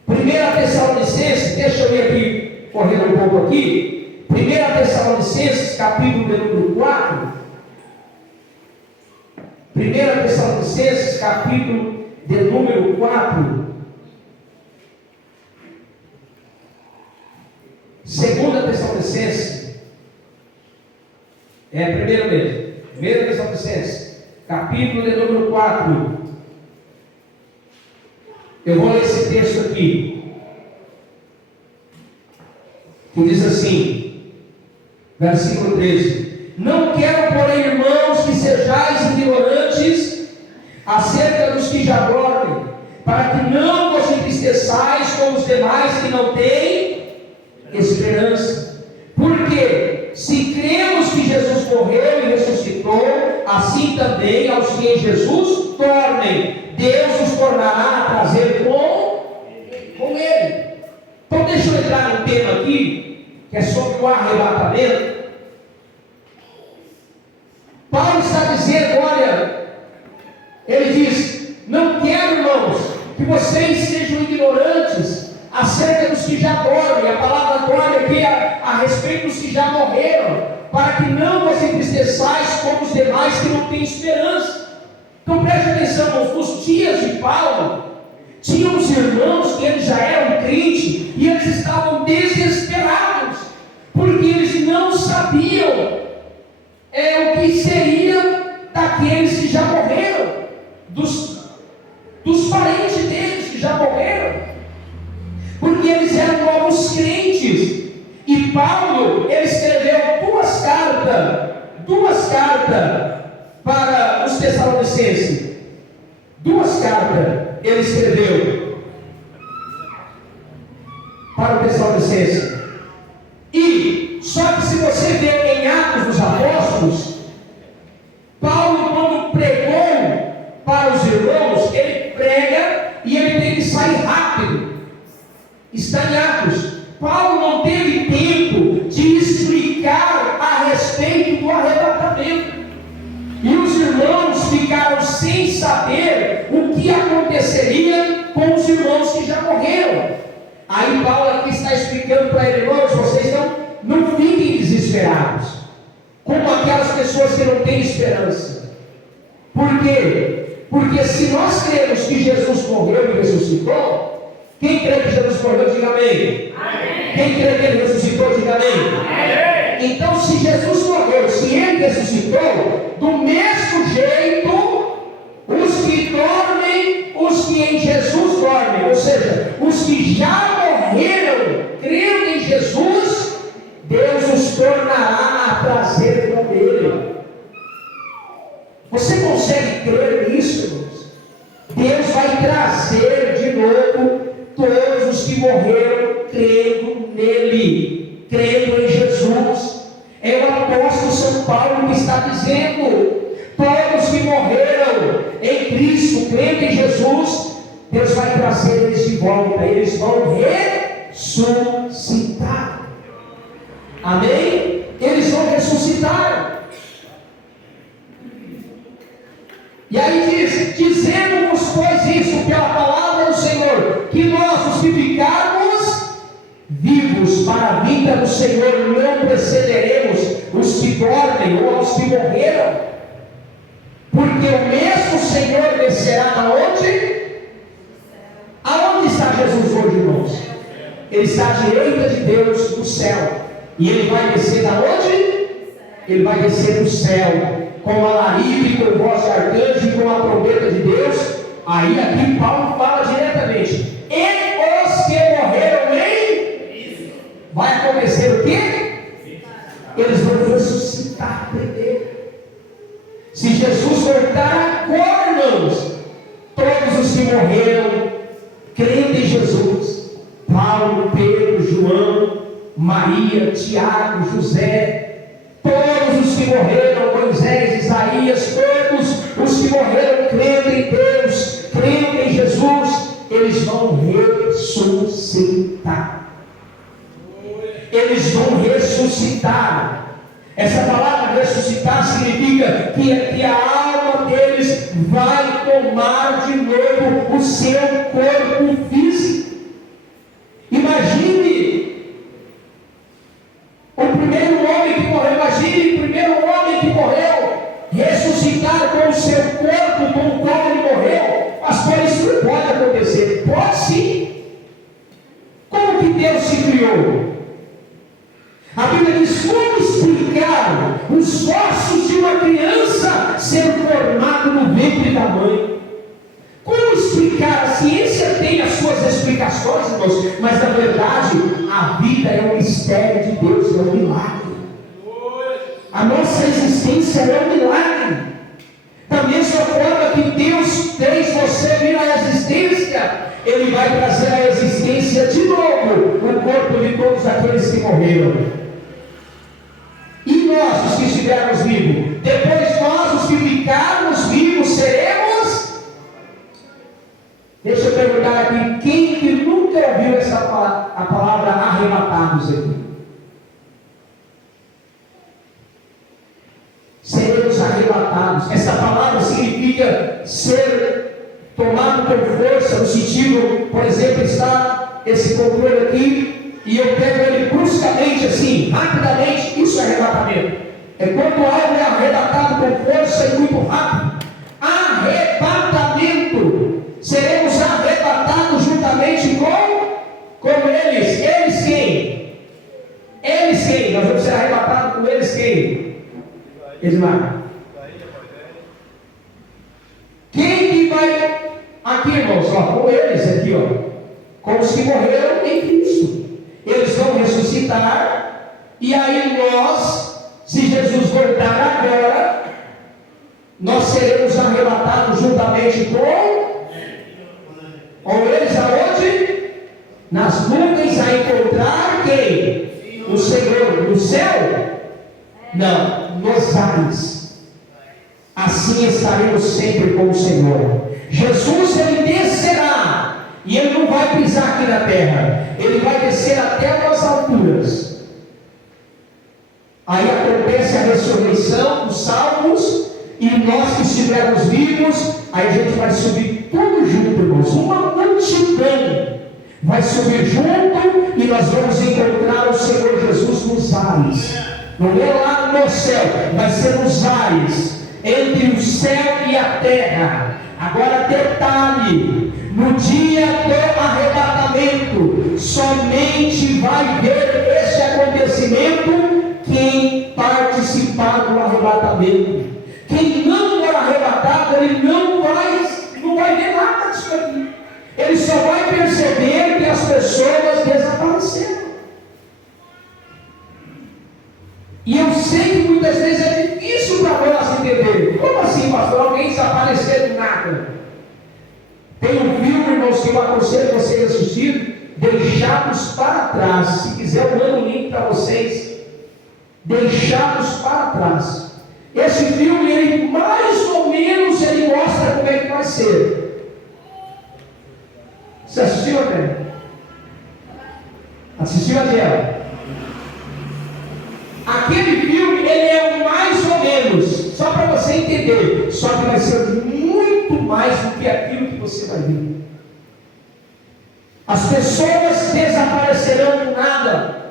1 Tessalonicenses, deixa eu ir aqui, correndo um pouco aqui. 1 Tessalonicenses, capítulo de número 4. 1 Tessalonicenses, capítulo de número 4. 2 Tessalonicenses. Primeiro mesmo. 1 Tessalonicenses, capítulo de número 4. Eu vou ler esse texto aqui, que diz assim, versículo 13: Não quero, porém, irmãos, que sejais ignorantes acerca dos que já dormem, para que não vos entristeçais como os demais que não têm esperança. Porque se cremos que Jesus morreu e ressuscitou, assim também aos que em Jesus dormem, Deus os tornará a trazer com Ele. Então deixa eu entrar num tema aqui, que é sobre o arrebatamento. Paulo está dizendo, olha, ele diz, não quero, irmãos, que vocês sejam ignorantes acerca dos que já dormem. A palavra dorme aqui é a respeito dos que já morreram, para que não vos entristeçais como os demais que não têm esperança. Então preste atenção, irmãos, nos dias de Paulo, tinham os irmãos que eles já eram crentes, e eles estavam desesperados, porque eles não sabiam o que seria daqueles que já morreram, dos parentes deles que já morreram, porque eles eram novos crentes. E Paulo, ele escreveu duas cartas para os Tessalonicenses. 2 cartas ele escreveu para o Tessalonicenses. E só que se você ver em Atos dos Apóstolos, Paulo, quando pregou para os irmãos, ele prega e ele tem que sair rápido. Está em Atos. Paulo não teve tempo de explicar a respeito do arrebatamento. E os irmãos ficaram sem saber o que aconteceria com os irmãos que já morreram. Aí Paulo aqui está explicando para eles: irmãos, vocês não fiquem desesperados, como aquelas pessoas que não têm esperança. Por quê? Porque se nós cremos que Jesus morreu e ressuscitou, quem crê que Jesus morreu, diga amém. Amém. Quem crê que ele ressuscitou, diga amém. Amém. Então, se Jesus morreu, se ele ressuscitou, do mesmo jeito, os que dormem, os que em Jesus dormem, ou seja, os que já morreram crendo em Jesus, Deus os tornará a trazer com ele. Você consegue crer nisso, irmãos? Deus vai trazer de novo todos os que morreram crendo nele, crendo em Jesus. É o apóstolo São Paulo que está dizendo: todos que morreram em Cristo, crendo em Jesus, Deus vai trazer eles de volta, eles vão ressuscitar. Amém? Eles vão ressuscitar. E aí diz: dizemos-vos, pois, isso pela palavra do Senhor, que nós, os que ficarmos vivos para a vinda do Senhor, não precederemos os que dormem ou aos que morreram, porque o mesmo Senhor descerá da onde? Aonde está Jesus hoje, irmãos? Ele está à direita de Deus no céu. E ele vai descer da onde? Ele vai descer do céu, com alarido, com voz de arcanjo e com a trombeta de Deus. Aí aqui Paulo fala diretamente: e os que morreram em... Vai acontecer o quê? Eles vão ressuscitar primeiro. Se Jesus voltar agora, irmãos, todos os que morreram crendo em Jesus, Paulo, Pedro, João, Maria, Tiago, José, todos os que morreram, Moisés, Isaías, todos os que morreram crendo em Deus, crendo em Jesus, eles vão ressuscitar. Eles vão ressuscitar. Essa palavra ressuscitar significa que a alma deles vai tomar de novo o seu corpo físico. Imagine o primeiro homem que morreu, imagine o primeiro homem que morreu ressuscitar com o seu corpo com o qual ele morreu. Pastor, isso não pode acontecer. Pode sim. Como que Deus se criou? A Bíblia diz: como explicar os ossos de uma criança ser formado no ventre da mãe? Como explicar? A ciência tem as suas explicações, irmãos, mas na verdade a vida é um mistério de Deus, é um milagre. A nossa existência é um milagre. Da mesma forma que Deus fez você vir à existência, Ele vai trazer à existência de novo o corpo de todos aqueles que morreram. E nós, os que estivermos vivos, depois nós, os que ficarmos vivos, seremos... Deixa eu perguntar aqui, quem que nunca ouviu a palavra arrebatados aqui? Seremos arrebatados. Essa palavra significa ser tomado por força, no sentido, por exemplo, está esse controle aqui, e eu pego ele bruscamente, assim, rapidamente. Isso é arrebatamento. É quando algo é arrebatado com força e muito rápido. Arrebatamento. Seremos arrebatados juntamente com eles. Eles quem? Eles quem? Nós vamos ser arrebatados com eles quem? Eles lá. Quem que vai? Aqui, irmãos, ó, com eles aqui, ó, com os que morreram em Cristo. Eles vão ressuscitar, e aí nós, se Jesus voltar agora, nós seremos arrebatados juntamente com eles aonde? Nas nuvens, a encontrar quem? O Senhor. No céu? Não, nos ares. Assim estaremos sempre com o Senhor. Jesus, ele descerá, e ele não vai pisar aqui na terra, ele vai descer até as alturas. Aí acontece a ressurreição, os salvos, e nós que estivermos vivos, aí a gente vai subir tudo junto, irmãos. Uma multidão vai subir junto, e nós vamos encontrar o Senhor Jesus nos ares. Não é lá no céu, vai ser nos ares, entre o céu e a terra. Agora detalhe, no dia do arrebatamento, somente vai ver esse acontecimento quem participar do arrebatamento. Quem não for arrebatado, ele não vai ver nada disso aqui. Ele só vai perceber que as pessoas desapareceram. E eu sei que muitas vezes é difícil para nós entender. Como assim, pastor? Alguém desapareceu do nada? Tem um filme, irmãos, que eu aconselho vocês a assistir, Deixados para Trás. Se quiser, eu mando o link para vocês. Deixados para Trás. Esse filme, ele mais ou menos, ele mostra como é que vai ser. Você assistiu, André? Assistiu, Adriel? Aquele filme, ele é o mais ou menos, só para você entender, só que vai ser muito mais do que aquilo que você vai ver. As pessoas desaparecerão do nada,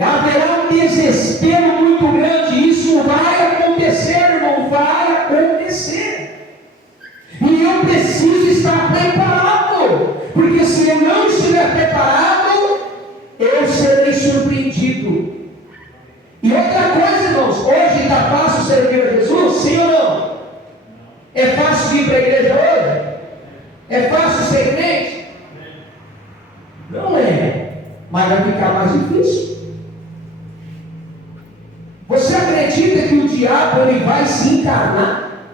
haverá um desespero muito grande. Isso vai acontecer, irmão, vai acontecer, e eu preciso estar preparado, porque se eu não estiver preparado, eu serei surpreendido. E outra coisa, irmãos, hoje está fácil servir a Jesus? Sim ou não? É fácil vir para a igreja hoje? É fácil ser crente? Não é, mas vai ficar mais difícil. Você acredita que o diabo ele vai se encarnar?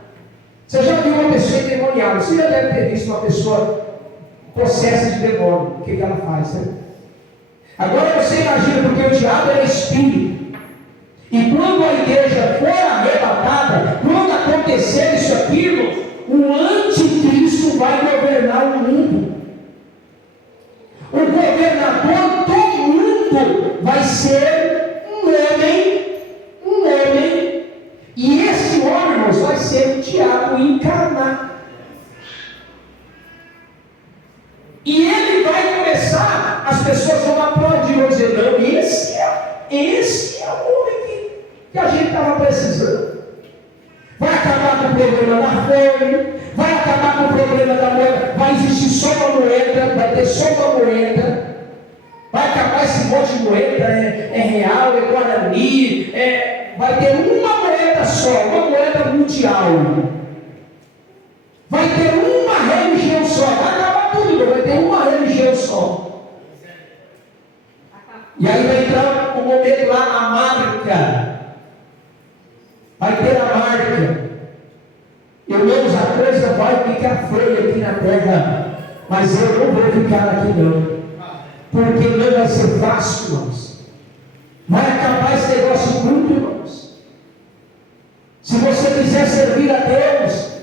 Você já viu uma pessoa endemoniada? Você já deve ter visto uma pessoa possessa de demônio. O que ela faz, né? Agora você imagina, porque o diabo é espírito. E quando a igreja for arrebatada, quando acontecer isso aquilo, o anticristo vai governar o mundo. O governador do mundo vai ser um homem, e esse homem, irmãos, vai ser o diabo encarnado. E ele vai começar, as pessoas vão aplaudir, vão dizer, não, esse é o homem que a gente estava precisando. Vai acabar com o problema da fome, vai acabar com o problema da moeda, vai existir só uma moeda, vai ter só uma moeda, vai acabar esse monte de moeda, é real, é guarani, vai ter uma moeda só, uma moeda mundial. Vai ter uma religião só, vai acabar tudo, vai ter uma religião só. E aí vai entrar um momento lá, a marca. Vai ter a marca. Irmãos, a coisa vai ficar feia aqui na terra, mas eu não vou ficar aqui não, porque não vai ser fácil, irmãos. Vai acabar esse negócio muito, irmãos. Se você quiser servir a Deus,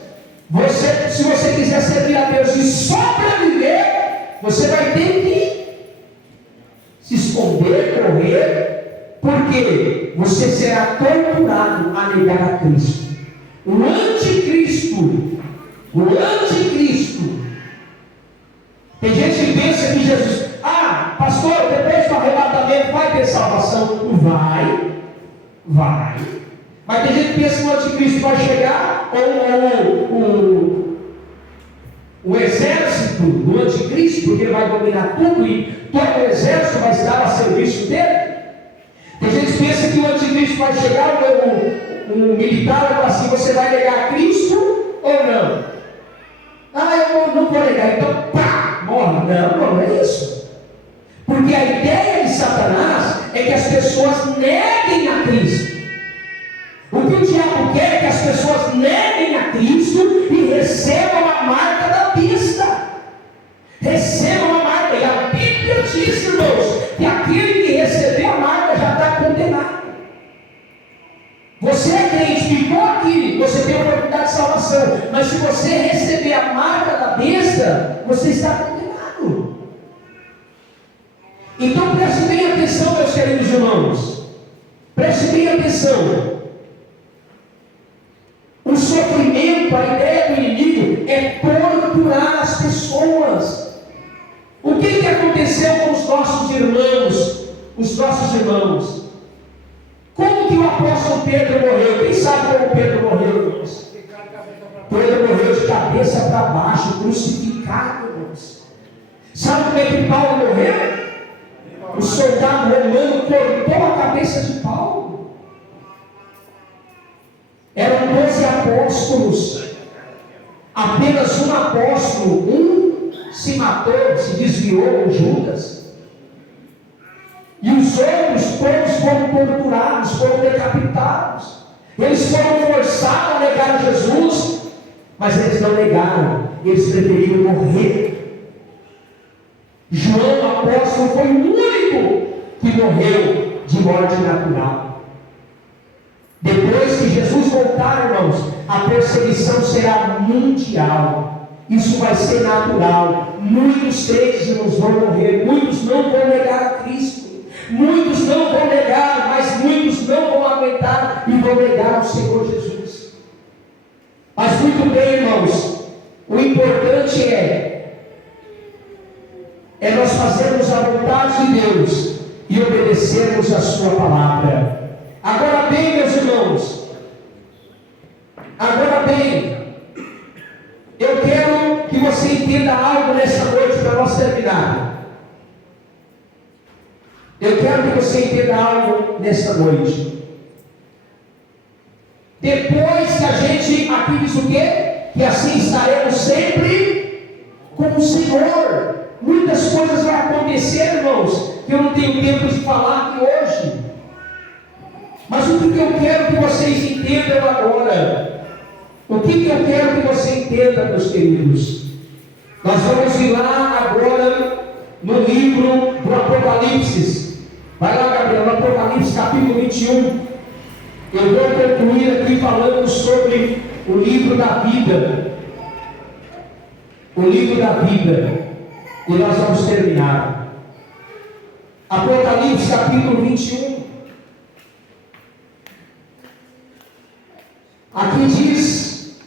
se você quiser servir a Deus e sobreviver, você vai ter que se esconder, correr, porque você será torturado a negar a Cristo. O anticristo. Tem gente que pensa que Jesus, pastor, depois do arrebatamento vai ter salvação. Vai. Mas tem gente que pensa que o anticristo vai chegar, ou o exército do anticristo, porque ele vai dominar tudo e todo o exército vai estar a serviço dele. Tem gente que pensa que o anticristo vai chegar, um militar vai falar assim, você vai negar Cristo ou não? Eu não vou negar, então morre. Não é isso. Porque a ideia de Satanás é que as pessoas neguem a Cristo. O que o diabo quer é que as pessoas neguem a a Cristo e recebam a marca da besta. Recebam a marca. E a Bíblia diz, irmãos, que aquele que receber a marca já está condenado. Você é crente, ficou aqui, você tem a oportunidade de salvação. Mas se você receber a marca da besta, você está condenado. Então preste bem atenção, meus queridos irmãos. Preste bem atenção. O sofrimento, a ideia do inimigo é torturar as pessoas. O que aconteceu com os nossos irmãos? Os nossos irmãos. Como que o apóstolo Pedro morreu? Quem sabe como Pedro morreu, irmãos? Pedro morreu de cabeça para baixo, crucificado, irmãos. Sabe como é que Paulo morreu? O soldado romano cortou a cabeça de Paulo. Eram 12 apóstolos. Apenas um apóstolo, se matou, se desviou, Judas. E os outros todos foram torturados, foram decapitados. Eles foram forçados a negar Jesus, mas eles não negaram, eles preferiram morrer. João, apóstolo, foi o único que morreu de morte natural. Depois que Jesus voltar, irmãos, a perseguição será mundial. Isso vai ser natural. Muitos crentes, irmãos, vão morrer. Muitos não vão negar a Cristo. Muitos não vão negar, mas muitos não vão aguentar e vão negar o Senhor Jesus. Mas muito bem, irmãos, o importante é nós fazermos a vontade de Deus e obedecermos a sua palavra. Agora bem, meus irmãos, agora bem, eu quero que você entenda algo nessa noite para nós terminar. Eu quero que você entenda algo nesta noite. Depois que a gente, aqui diz o quê? Que assim estaremos sempre com o Senhor. Muitas coisas vão acontecer, irmãos, que eu não tenho tempo de falar aqui hoje. Mas o que eu quero que vocês entendam agora? O que eu quero que você entenda, meus queridos? Nós vamos ir lá agora no livro do Apocalipse. Vai lá, Gabriel, no Apocalipse capítulo 21. Eu vou concluir aqui falando sobre o livro da vida. O livro da vida. E nós vamos terminar. Apocalipse capítulo 21. Aqui diz: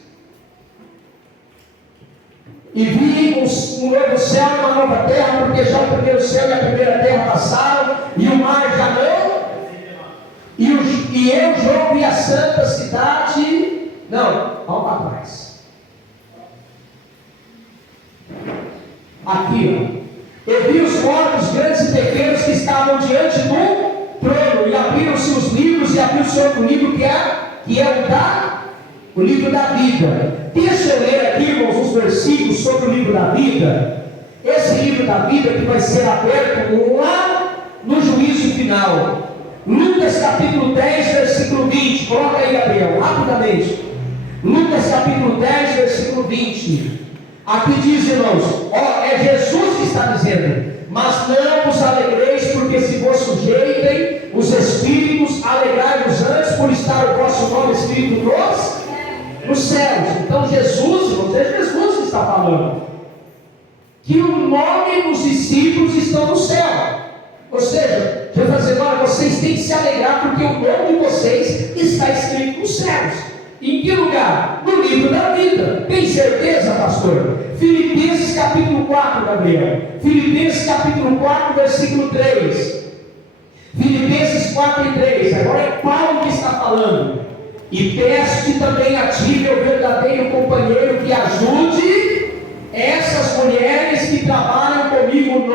e vi um novo céu e uma nova terra, porque já o primeiro céu e a primeira terra passaram, e o mar já não. E eu, João, vi a santa cidade. Não, vamos para trás. Aqui, ó. Eu vi os mortos, grandes e pequenos, que estavam diante do trono, e abriram-se os livros, e abriu-se outro livro que é o livro da vida. Deixa eu ler aqui, irmãos, os versículos sobre o livro da vida. Esse livro da vida que vai ser aberto lá no juízo final. Lucas capítulo 10, versículo 20. Coloca aí, Gabriel, rapidamente. Lucas capítulo 10, versículo 20. Aqui diz, irmãos, é Jesus que está dizendo: mas não vos alegreis, porque se vos sujeitem os espíritos, alegrai-vos antes por estar o vosso nome escrito nos céus. Então Jesus, irmãos, é Jesus que está falando que o nome dos discípulos estão no céu. Ou seja, Jesus está dizendo: olha, vocês têm que se alegrar, porque o nome de vocês está escrito nos céus. Em que lugar? No livro da vida. Tem certeza, pastor? Filipenses capítulo 4, Gabriel. Filipenses capítulo 4, versículo 3. Filipenses 4 e 3. Agora é Paulo que está falando. E peço-te também a ti, meu verdadeiro companheiro, que ajude essas mulheres que trabalham comigo no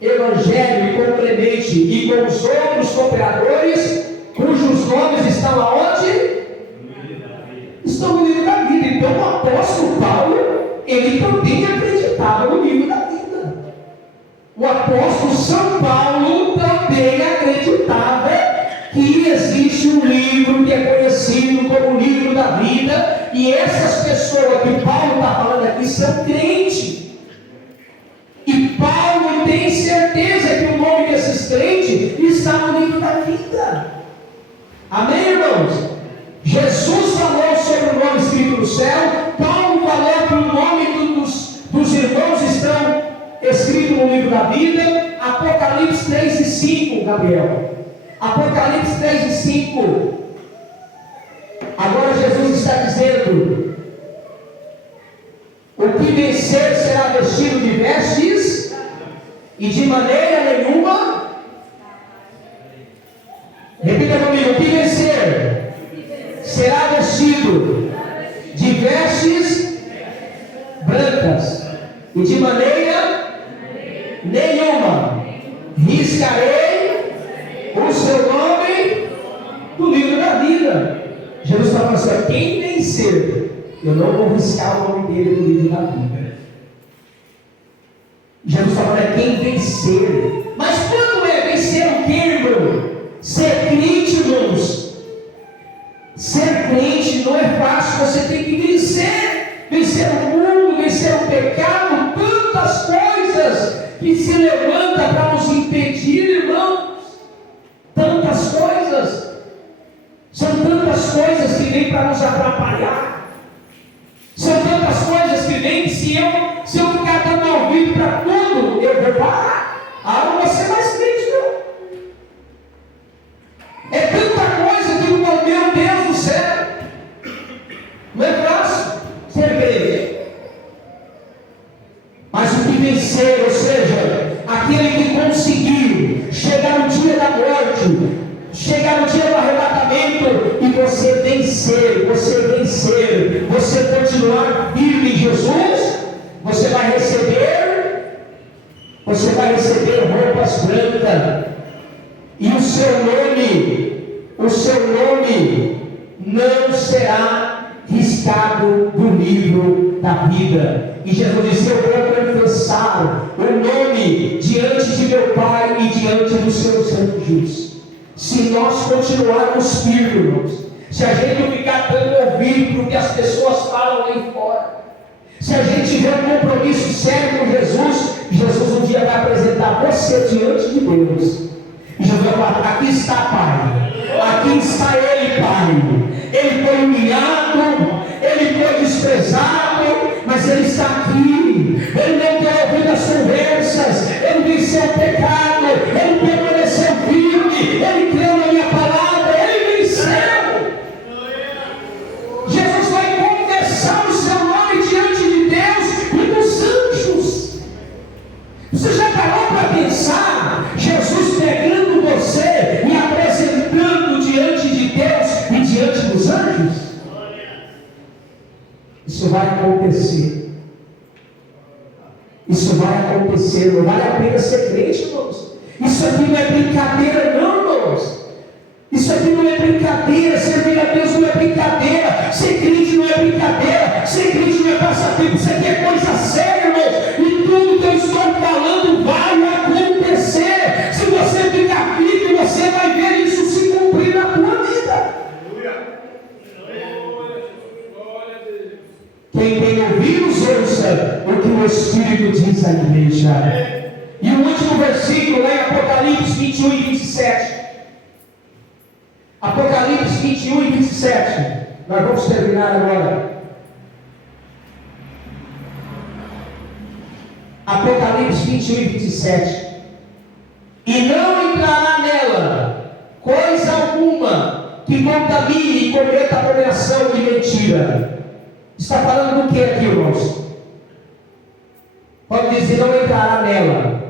Evangelho, e com o Clemente e com os outros cooperadores, cujos nomes estão aonde? Estão no livro da vida. Então o apóstolo Paulo, ele também acreditava no livro da vida. O apóstolo São Paulo também acreditava que existe um livro que é conhecido como o livro da vida, e E essas pessoas que Paulo está falando aqui são crentes. E Paulo tem certeza que o nome desses crentes está no livro da vida. Amém, irmãos? Jesus falou sobre o nome escrito no céu. Paulo falou que o nome dos irmãos estão escritos no livro da vida. Apocalipse 3 e 5, Gabriel. Apocalipse 3 e 5. Agora Jesus está dizendo: o que vencer será vestido de vestes, e de maneira nenhuma. Repita comigo: o que vencer será vestido de vestes brancas, e de maneira nenhuma riscarei o seu nome do livro da vida. Jesus está falando assim: quem vencer, eu não vou riscar o nome dele do livro da vida. Jesus está falando: quem vencer. Mas quando é vencer o que, irmão? Ser crente, irmãos. Ser crente não é fácil. Você tem que vencer. Vencer o mundo, vencer o pecado, tantas coisas que se levantam para nos impedir, irmãos. Tantas coisas. São tantas coisas que vêm para nos atrapalhar. São tantas coisas que vêm que se eu ficar dando ouvido para tudo, eu vou parar. Não vou ser mais crente, não. É tanta coisa que, meu Deus do céu, não é fácil ser crente. Mas o que vencer, ou seja, aquele que conseguiu chegar no dia da morte, chegar no dia do arrebatamento, e você vencer, você continuar firme em Jesus, você vai receber roupas brancas, e o seu nome não será riscado do livro da vida. E Jesus disse: eu vou confessar o nome diante de meu Pai e diante dos seus anjos. Se nós continuarmos firmes, irmãos, se a gente não ficar dando ouvido para o que as pessoas falam lá fora, se a gente tiver um compromisso sério com Jesus, Jesus um dia vai apresentar você diante de Deus. E Jesus vai falar: aqui está, Pai. Aqui está Ele, Pai. Ele foi humilhado, Ele foi desprezado, mas Ele está aqui. Ele não quer ouvir as conversas. Ele venceu o pecado. Ele permaneceu firme. Ele creu na minha palavra. Ele venceu. Jesus vai confessar o seu nome diante de Deus e dos anjos. Você já parou para pensar? Jesus pegando você e apresentando diante de Deus e diante dos anjos? Isso vai acontecer. Isso vai acontecer. Não vale a pena ser crente, irmãos. Isso aqui não é brincadeira, não, irmãos. Isso aqui não é brincadeira. Servir a Deus não é brincadeira. Ser crente não é brincadeira. Ser crente não é passatempo. Isso aqui é coisa séria, irmãos. E tudo que eu estou falando vai acontecer. Se você ficar firme, você vai ver isso se cumprir na tua vida. Quem tem ouvidos, ouça o que o Espírito diz à igreja. E o último versículo lá em Apocalipse 21 e 27. Apocalipse 21 e 27. Nós vamos terminar agora. Apocalipse 21 e 27. E não entrará nela coisa alguma que contamine e cometa abominação de mentira. Está falando do que aqui, irmãos? Pode dizer: não entrará nela.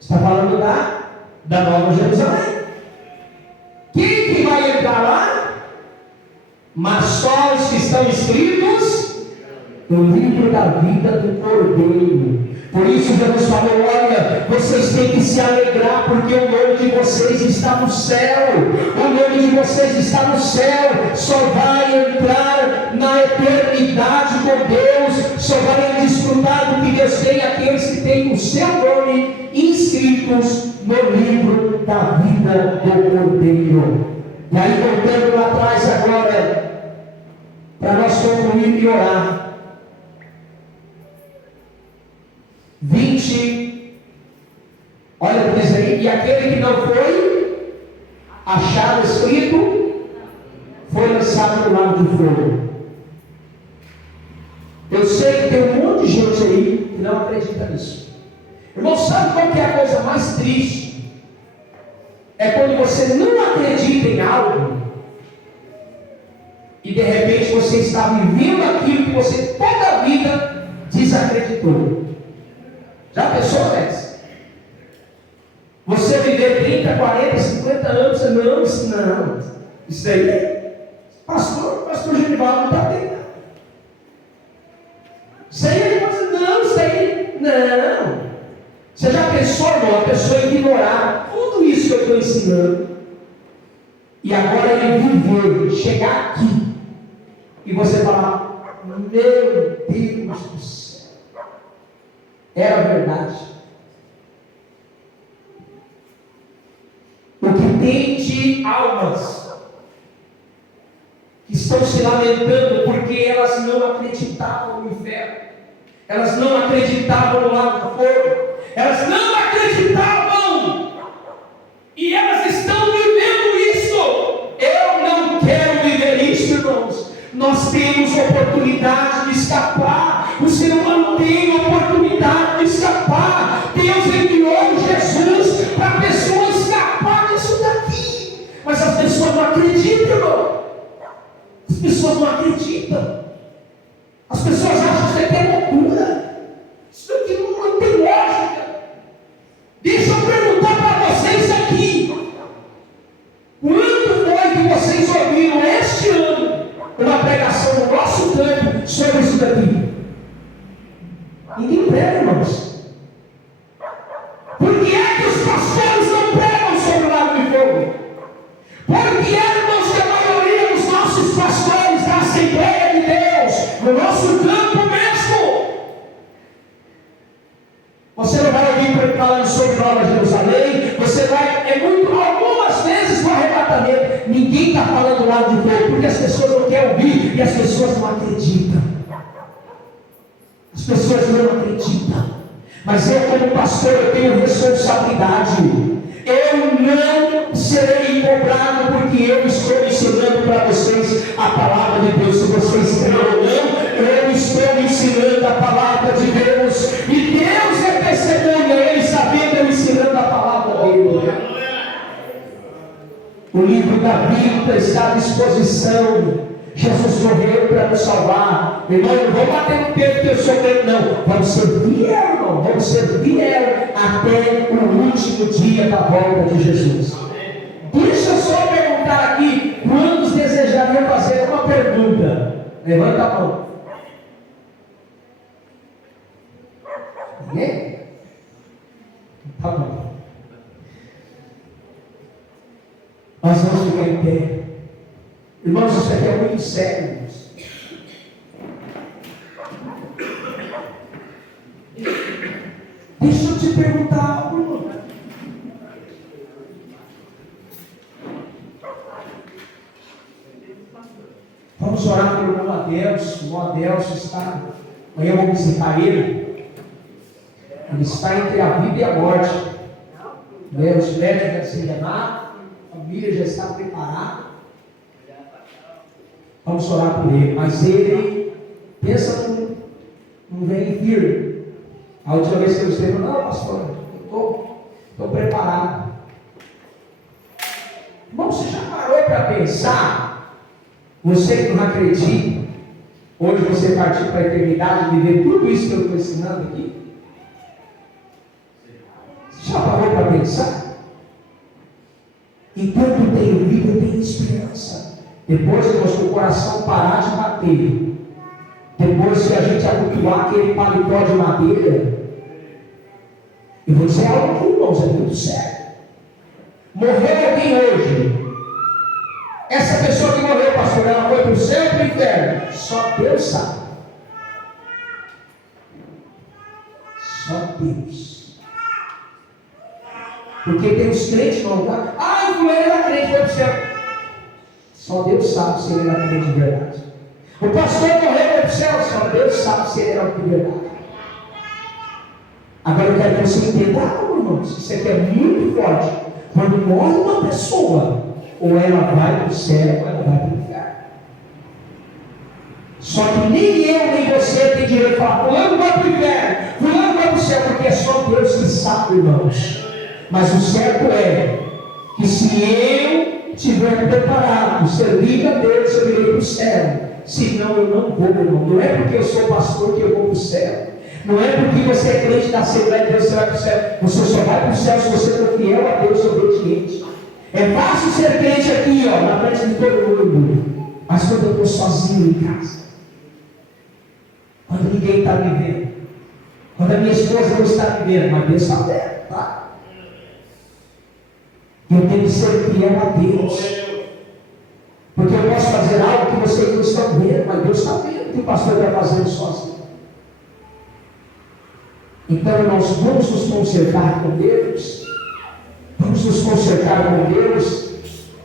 Está falando da Nova Jerusalém. Quem que vai entrar lá? Mas só os que estão escritos no livro da vida do Cordeiro. Por isso Jesus falou: olha, vocês têm que se alegrar, porque o nome de vocês está no céu. O nome de vocês está no céu. Só vai entrar na eternidade com Deus. Só vai desfrutar do que Deus tem aqueles que têm o seu nome inscritos no livro da vida do Cordeiro. E aí, voltando lá atrás agora, para nós e orar. 20, olha o que diz aí, e aquele que não foi achado escrito, foi lançado no lago de fogo. Eu sei que tem um monte de gente aí que não acredita nisso. Irmão, sabe qual que é a coisa mais triste? É quando você não acredita em algo e de repente você está vivendo aquilo que você toda a vida desacreditou. Já pensou, Alex? Você viver 30, 40, 50 anos, não, isso aí, pastor Genivaldo não está bem. Isso aí, não, isso aí, não. Você já pensou, irmão, a pessoa ignorar tudo isso que eu estou ensinando e agora ele viver, chegar aqui e você falar, meu Deus do céu, era verdade. O que tem de almas que estão se lamentando porque elas não acreditavam no inferno, elas não acreditavam no lago do fogo, elas não acreditavam e elas estão vivendo isso. Eu não quero viver isso, irmãos. Nós temos oportunidade de escapar. O ser humano tem oportunidade de escapar. Deus enviou Jesus para a pessoa escapar disso daqui, mas as pessoas não acreditam, irmão. As pessoas não acreditam. As pessoas acham que isso aqui é loucura. Isso aqui não tem lógica. Deixa eu perguntar para vocês aqui. Quando foi que vocês ouviram este ano uma pregação no nosso campo sobre isso daqui? Ninguém prega, irmãos. Por que é que os pastores não pregam sobre o lago de fogo? Por que é, irmãos, que a maioria dos nossos pastores da Assembleia de Deus, no nosso campo mesmo, você não vai ouvir falando sobre Nova Jerusalém, você vai, algumas vezes no arrebatamento, ninguém está falando do lado de fogo, porque as pessoas não querem ouvir e as pessoas não acreditam. As pessoas não acreditam. Mas eu, como pastor, eu tenho responsabilidade. Eu não serei cobrado porque eu estou ensinando para vocês a palavra de Deus. Se vocês creem ou não, eu estou ensinando a palavra de Deus. E Deus é testemunha, Ele está vendo eu ensinando a palavra dele. O livro da Bíblia está à disposição. Jesus morreu para nos salvar. Irmão, não vamos bater no peito que eu sou crente, não. Vamos servir ela, irmão. Vamos servir ela até o último dia da volta de Jesus. Deixa eu só perguntar aqui: quantos desejariam fazer uma pergunta? Levanta a mão. Ninguém? Tá bom. Nós vamos ficar em pé. Irmãos, isso aqui é muito sério, irmãos. Deixa eu te perguntar algo, irmão. Vamos orar pelo irmão Adelso. O irmão Adelso está. Amanhã eu vou visitar ele. Ele está entre a vida e a morte. Os médicos devem se enganar. A família já está preparada. Vamos orar por ele, mas ele pensa não vem firme. A última vez que eu esteve, não, pastor, eu estou preparado. Irmão, você já parou para pensar? Você que não acredita, hoje você partiu para a eternidade e viver tudo isso que eu estou ensinando aqui? Você já parou para pensar? Enquanto tenho vida, eu tenho esperança. Depois que o coração parar de bater, depois que a gente habituar aquele paletó de madeira, eu vou dizer algo aqui, irmãos, é muito sério. Morreu alguém hoje, essa pessoa que morreu, pastor, ela foi para o céu ou para o inferno? Só Deus sabe. Só Deus. Porque tem os crentes não tá? Ah, o fulano era crente, foi para o céu. Só Deus sabe se ele era crente de verdade. O pastor morreu, foi para o céu, só Deus sabe se ele era de verdade. Agora eu quero que você entenda algo, irmãos. Isso aqui é muito forte. Quando morre uma pessoa, ou ela vai para o céu, ou ela vai para o inferno. Só que nem eu, nem você tem direito de falar, fulano vai para o inferno, fulano vai para o céu, porque é só Deus que sabe, irmãos. Mas o certo é que se eu estiver preparado, servindo a Deus, eu irei para o céu. Senão eu não vou, irmão. Não é porque eu sou pastor que eu vou para o céu. Não é porque você é crente da Assembleia de Deus que você vai para o céu. Você só vai para o céu se você for fiel a Deus, obediente. É fácil ser crente aqui, ó, na frente de todo mundo. Mas quando eu estou sozinho em casa, quando ninguém está me vendo, quando a minha esposa não está me vendo, mas Deus está vendo, tá? Eu tenho que ser fiel a Deus. Porque eu posso fazer algo que vocês não estão vendo, mas Deus está vendo o que o pastor está fazendo sozinho. Então nós vamos nos consertar com Deus. Vamos nos consertar com Deus.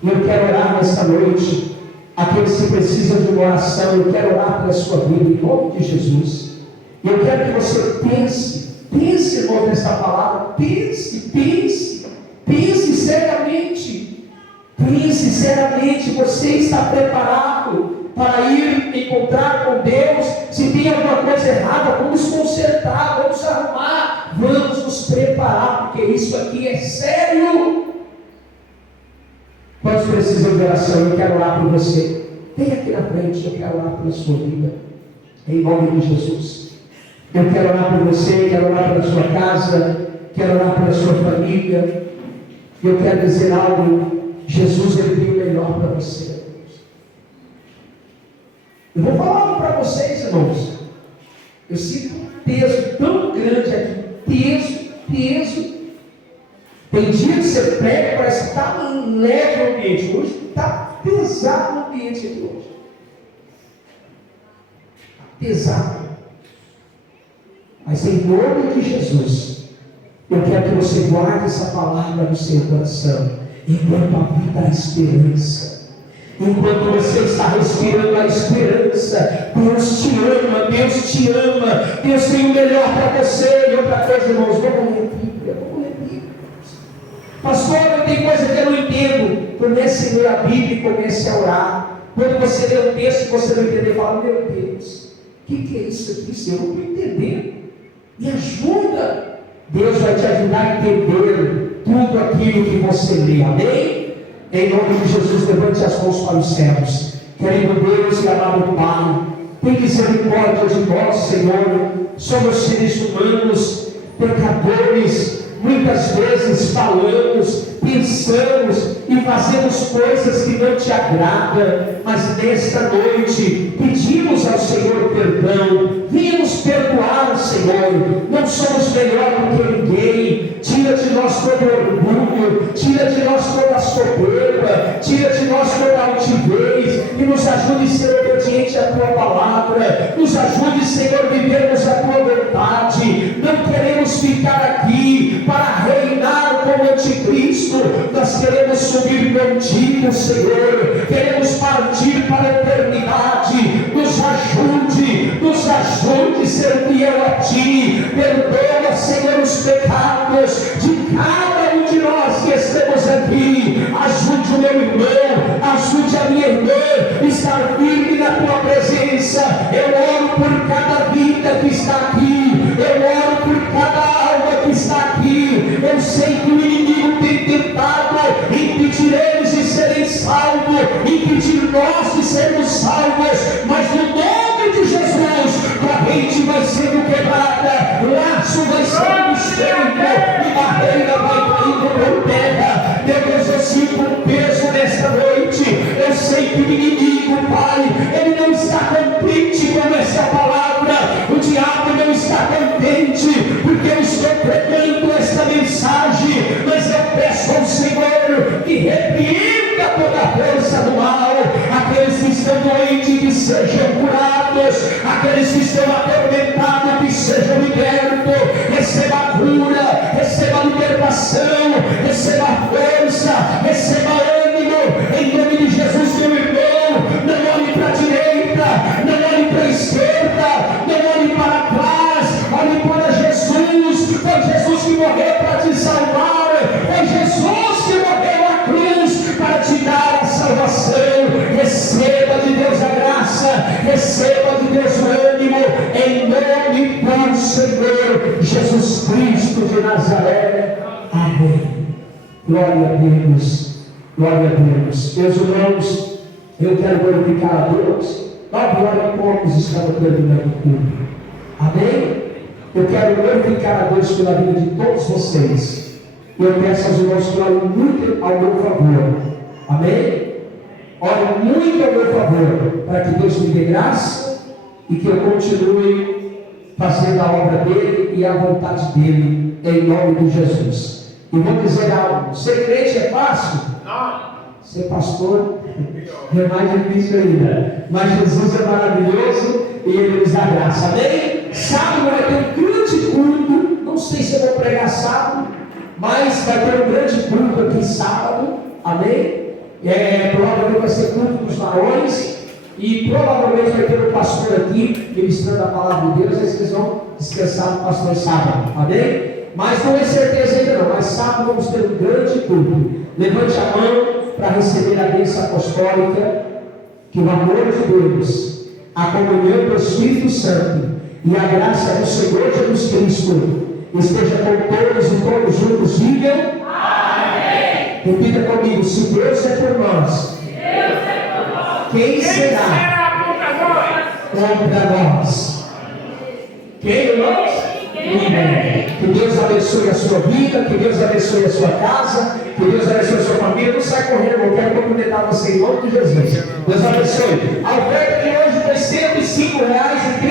E eu quero orar nesta noite. Aqueles que precisam de uma oração, eu quero orar pela sua vida em nome de Jesus. E eu quero que você pense, irmão, nesta palavra. Pense seriamente. Pense seriamente. Você está preparado para ir encontrar com Deus? Se tem alguma coisa errada, vamos consertar, vamos arrumar, vamos nos preparar, porque isso aqui é sério. Quantos precisam de oração? Eu quero orar por você. Vem aqui na frente, eu quero orar pela sua vida, em nome de Jesus. Eu quero orar por você, quero orar pela sua casa, quero orar pela sua família. Eu quero dizer algo: Jesus, Ele tem o melhor para você. Eu vou falar algo para vocês, irmãos. Eu sinto um peso tão grande aqui, peso. Tem dia que você prega, parece que está leve no ambiente. Hoje está pesado no ambiente aqui hoje. Está pesado. Mas em nome de Jesus, eu quero que você guarde essa palavra no seu coração. Enquanto a vida há esperança. Enquanto você está respirando a esperança, Deus te ama, Deus te ama, Deus tem o melhor para você. E outra coisa, irmãos, vamos ler Bíblia. Pastor, eu tenho coisa que eu não entendo. Comece a ler a Bíblia e comece a orar. Quando você lê o texto, você não entender, fala: meu Deus, o que é isso aqui, Senhor? Eu não estou entendendo. Me ajuda. Deus vai te ajudar a entender tudo aquilo que você lê. Amém? Em nome de Jesus, levante as mãos para os céus. Querido Deus e amado Pai, tem misericórdia de nós, Senhor. Somos seres humanos, pecadores. Muitas vezes falamos, pensamos e fazemos coisas que não te agradam, mas nesta noite pedimos ao Senhor perdão. Venha nos perdoar, Senhor. Não somos melhor do que ninguém. Tira de nós todo orgulho, tira de nós toda a soberba, tira de nós toda a altivez, e nos ajude a ser obediente à tua palavra. Nos ajude, Senhor, a vivermos a tua vontade. Não queremos ficar aqui para reinar com o anticristo. Nós queremos subir contigo, Senhor. Queremos partir para a eternidade. Nos ajude a ser fiel a ti. Perdoa, Senhor, os pecados de cada um de nós que estamos aqui. Ajude o meu irmão, ajude a minha irmã a estar firme na tua presença. Eu oro por cada vida que está aqui. Eu oro por cada alma que está aqui. Eu sei que o inimigo tem tentado impedir eles de serem salvos, impedir nós de sermos salvos, mas no nome de Jesus, corrente vai sendo quebrada, laço vai sendo desfeito e barreira vai caindo por terra. Meu Deus, eu sinto um peso nesta noite. Eu sei que o inimigo, Pai, ele não está contente com essa palavra. O diabo não está contente porque eu estou pregando esta mensagem, mas eu peço ao Senhor que repreenda toda a força do mal. Aqueles que estão doentes, que sejam curados. Aqueles que estão atormentados, que sejam libertos. Receba a cura, receba a libertação, receba a força, receba ânimo, em nome de Jesus. Meu irmão, não olhe para a direita, não olhe para a esquerda, Glória a Deus. Glória a Deus. Meus irmãos, eu quero glorificar a Deus. 9h estava terminando o culto. Amém? Eu quero glorificar a Deus pela vida de todos vocês. E eu peço aos irmãos que orem muito ao meu favor. Amém? Orem muito ao meu favor, para que Deus me dê graça e que eu continue fazendo a obra dele e a vontade dele, em nome de Jesus. E vou dizer algo: ser crente é fácil? Não. Ser pastor é mais difícil ainda. Mas Jesus é maravilhoso e ele nos dá graça. Amém? Sábado vai ter um grande culto. Não sei se eu vou pregar sábado, mas vai ter um grande culto aqui sábado. Amém? Provavelmente vai ser culto dos varões. E provavelmente vai ter um pastor aqui ministrando a palavra de Deus. Aí vocês vão descansar no pastor sábado. Amém? Mas não é certeza ainda não. Mas sábado vamos ter um grande culto. Levante a mão para receber a bênção apostólica. Que o amor de Deus, a comunhão do Espírito Santo e a graça do Senhor Jesus Cristo esteja com todos e todos juntos. Digam amém. Repita comigo: se Deus é por nós, quem será contra nós? Quem, irmãos? Ninguém. Que Deus abençoe a sua vida, que Deus abençoe a sua casa, que Deus abençoe a sua família. Não sai correndo, eu quero cumprimentar você em nome de Jesus. Deus abençoe. A oferta de hoje foi R$ 105,00.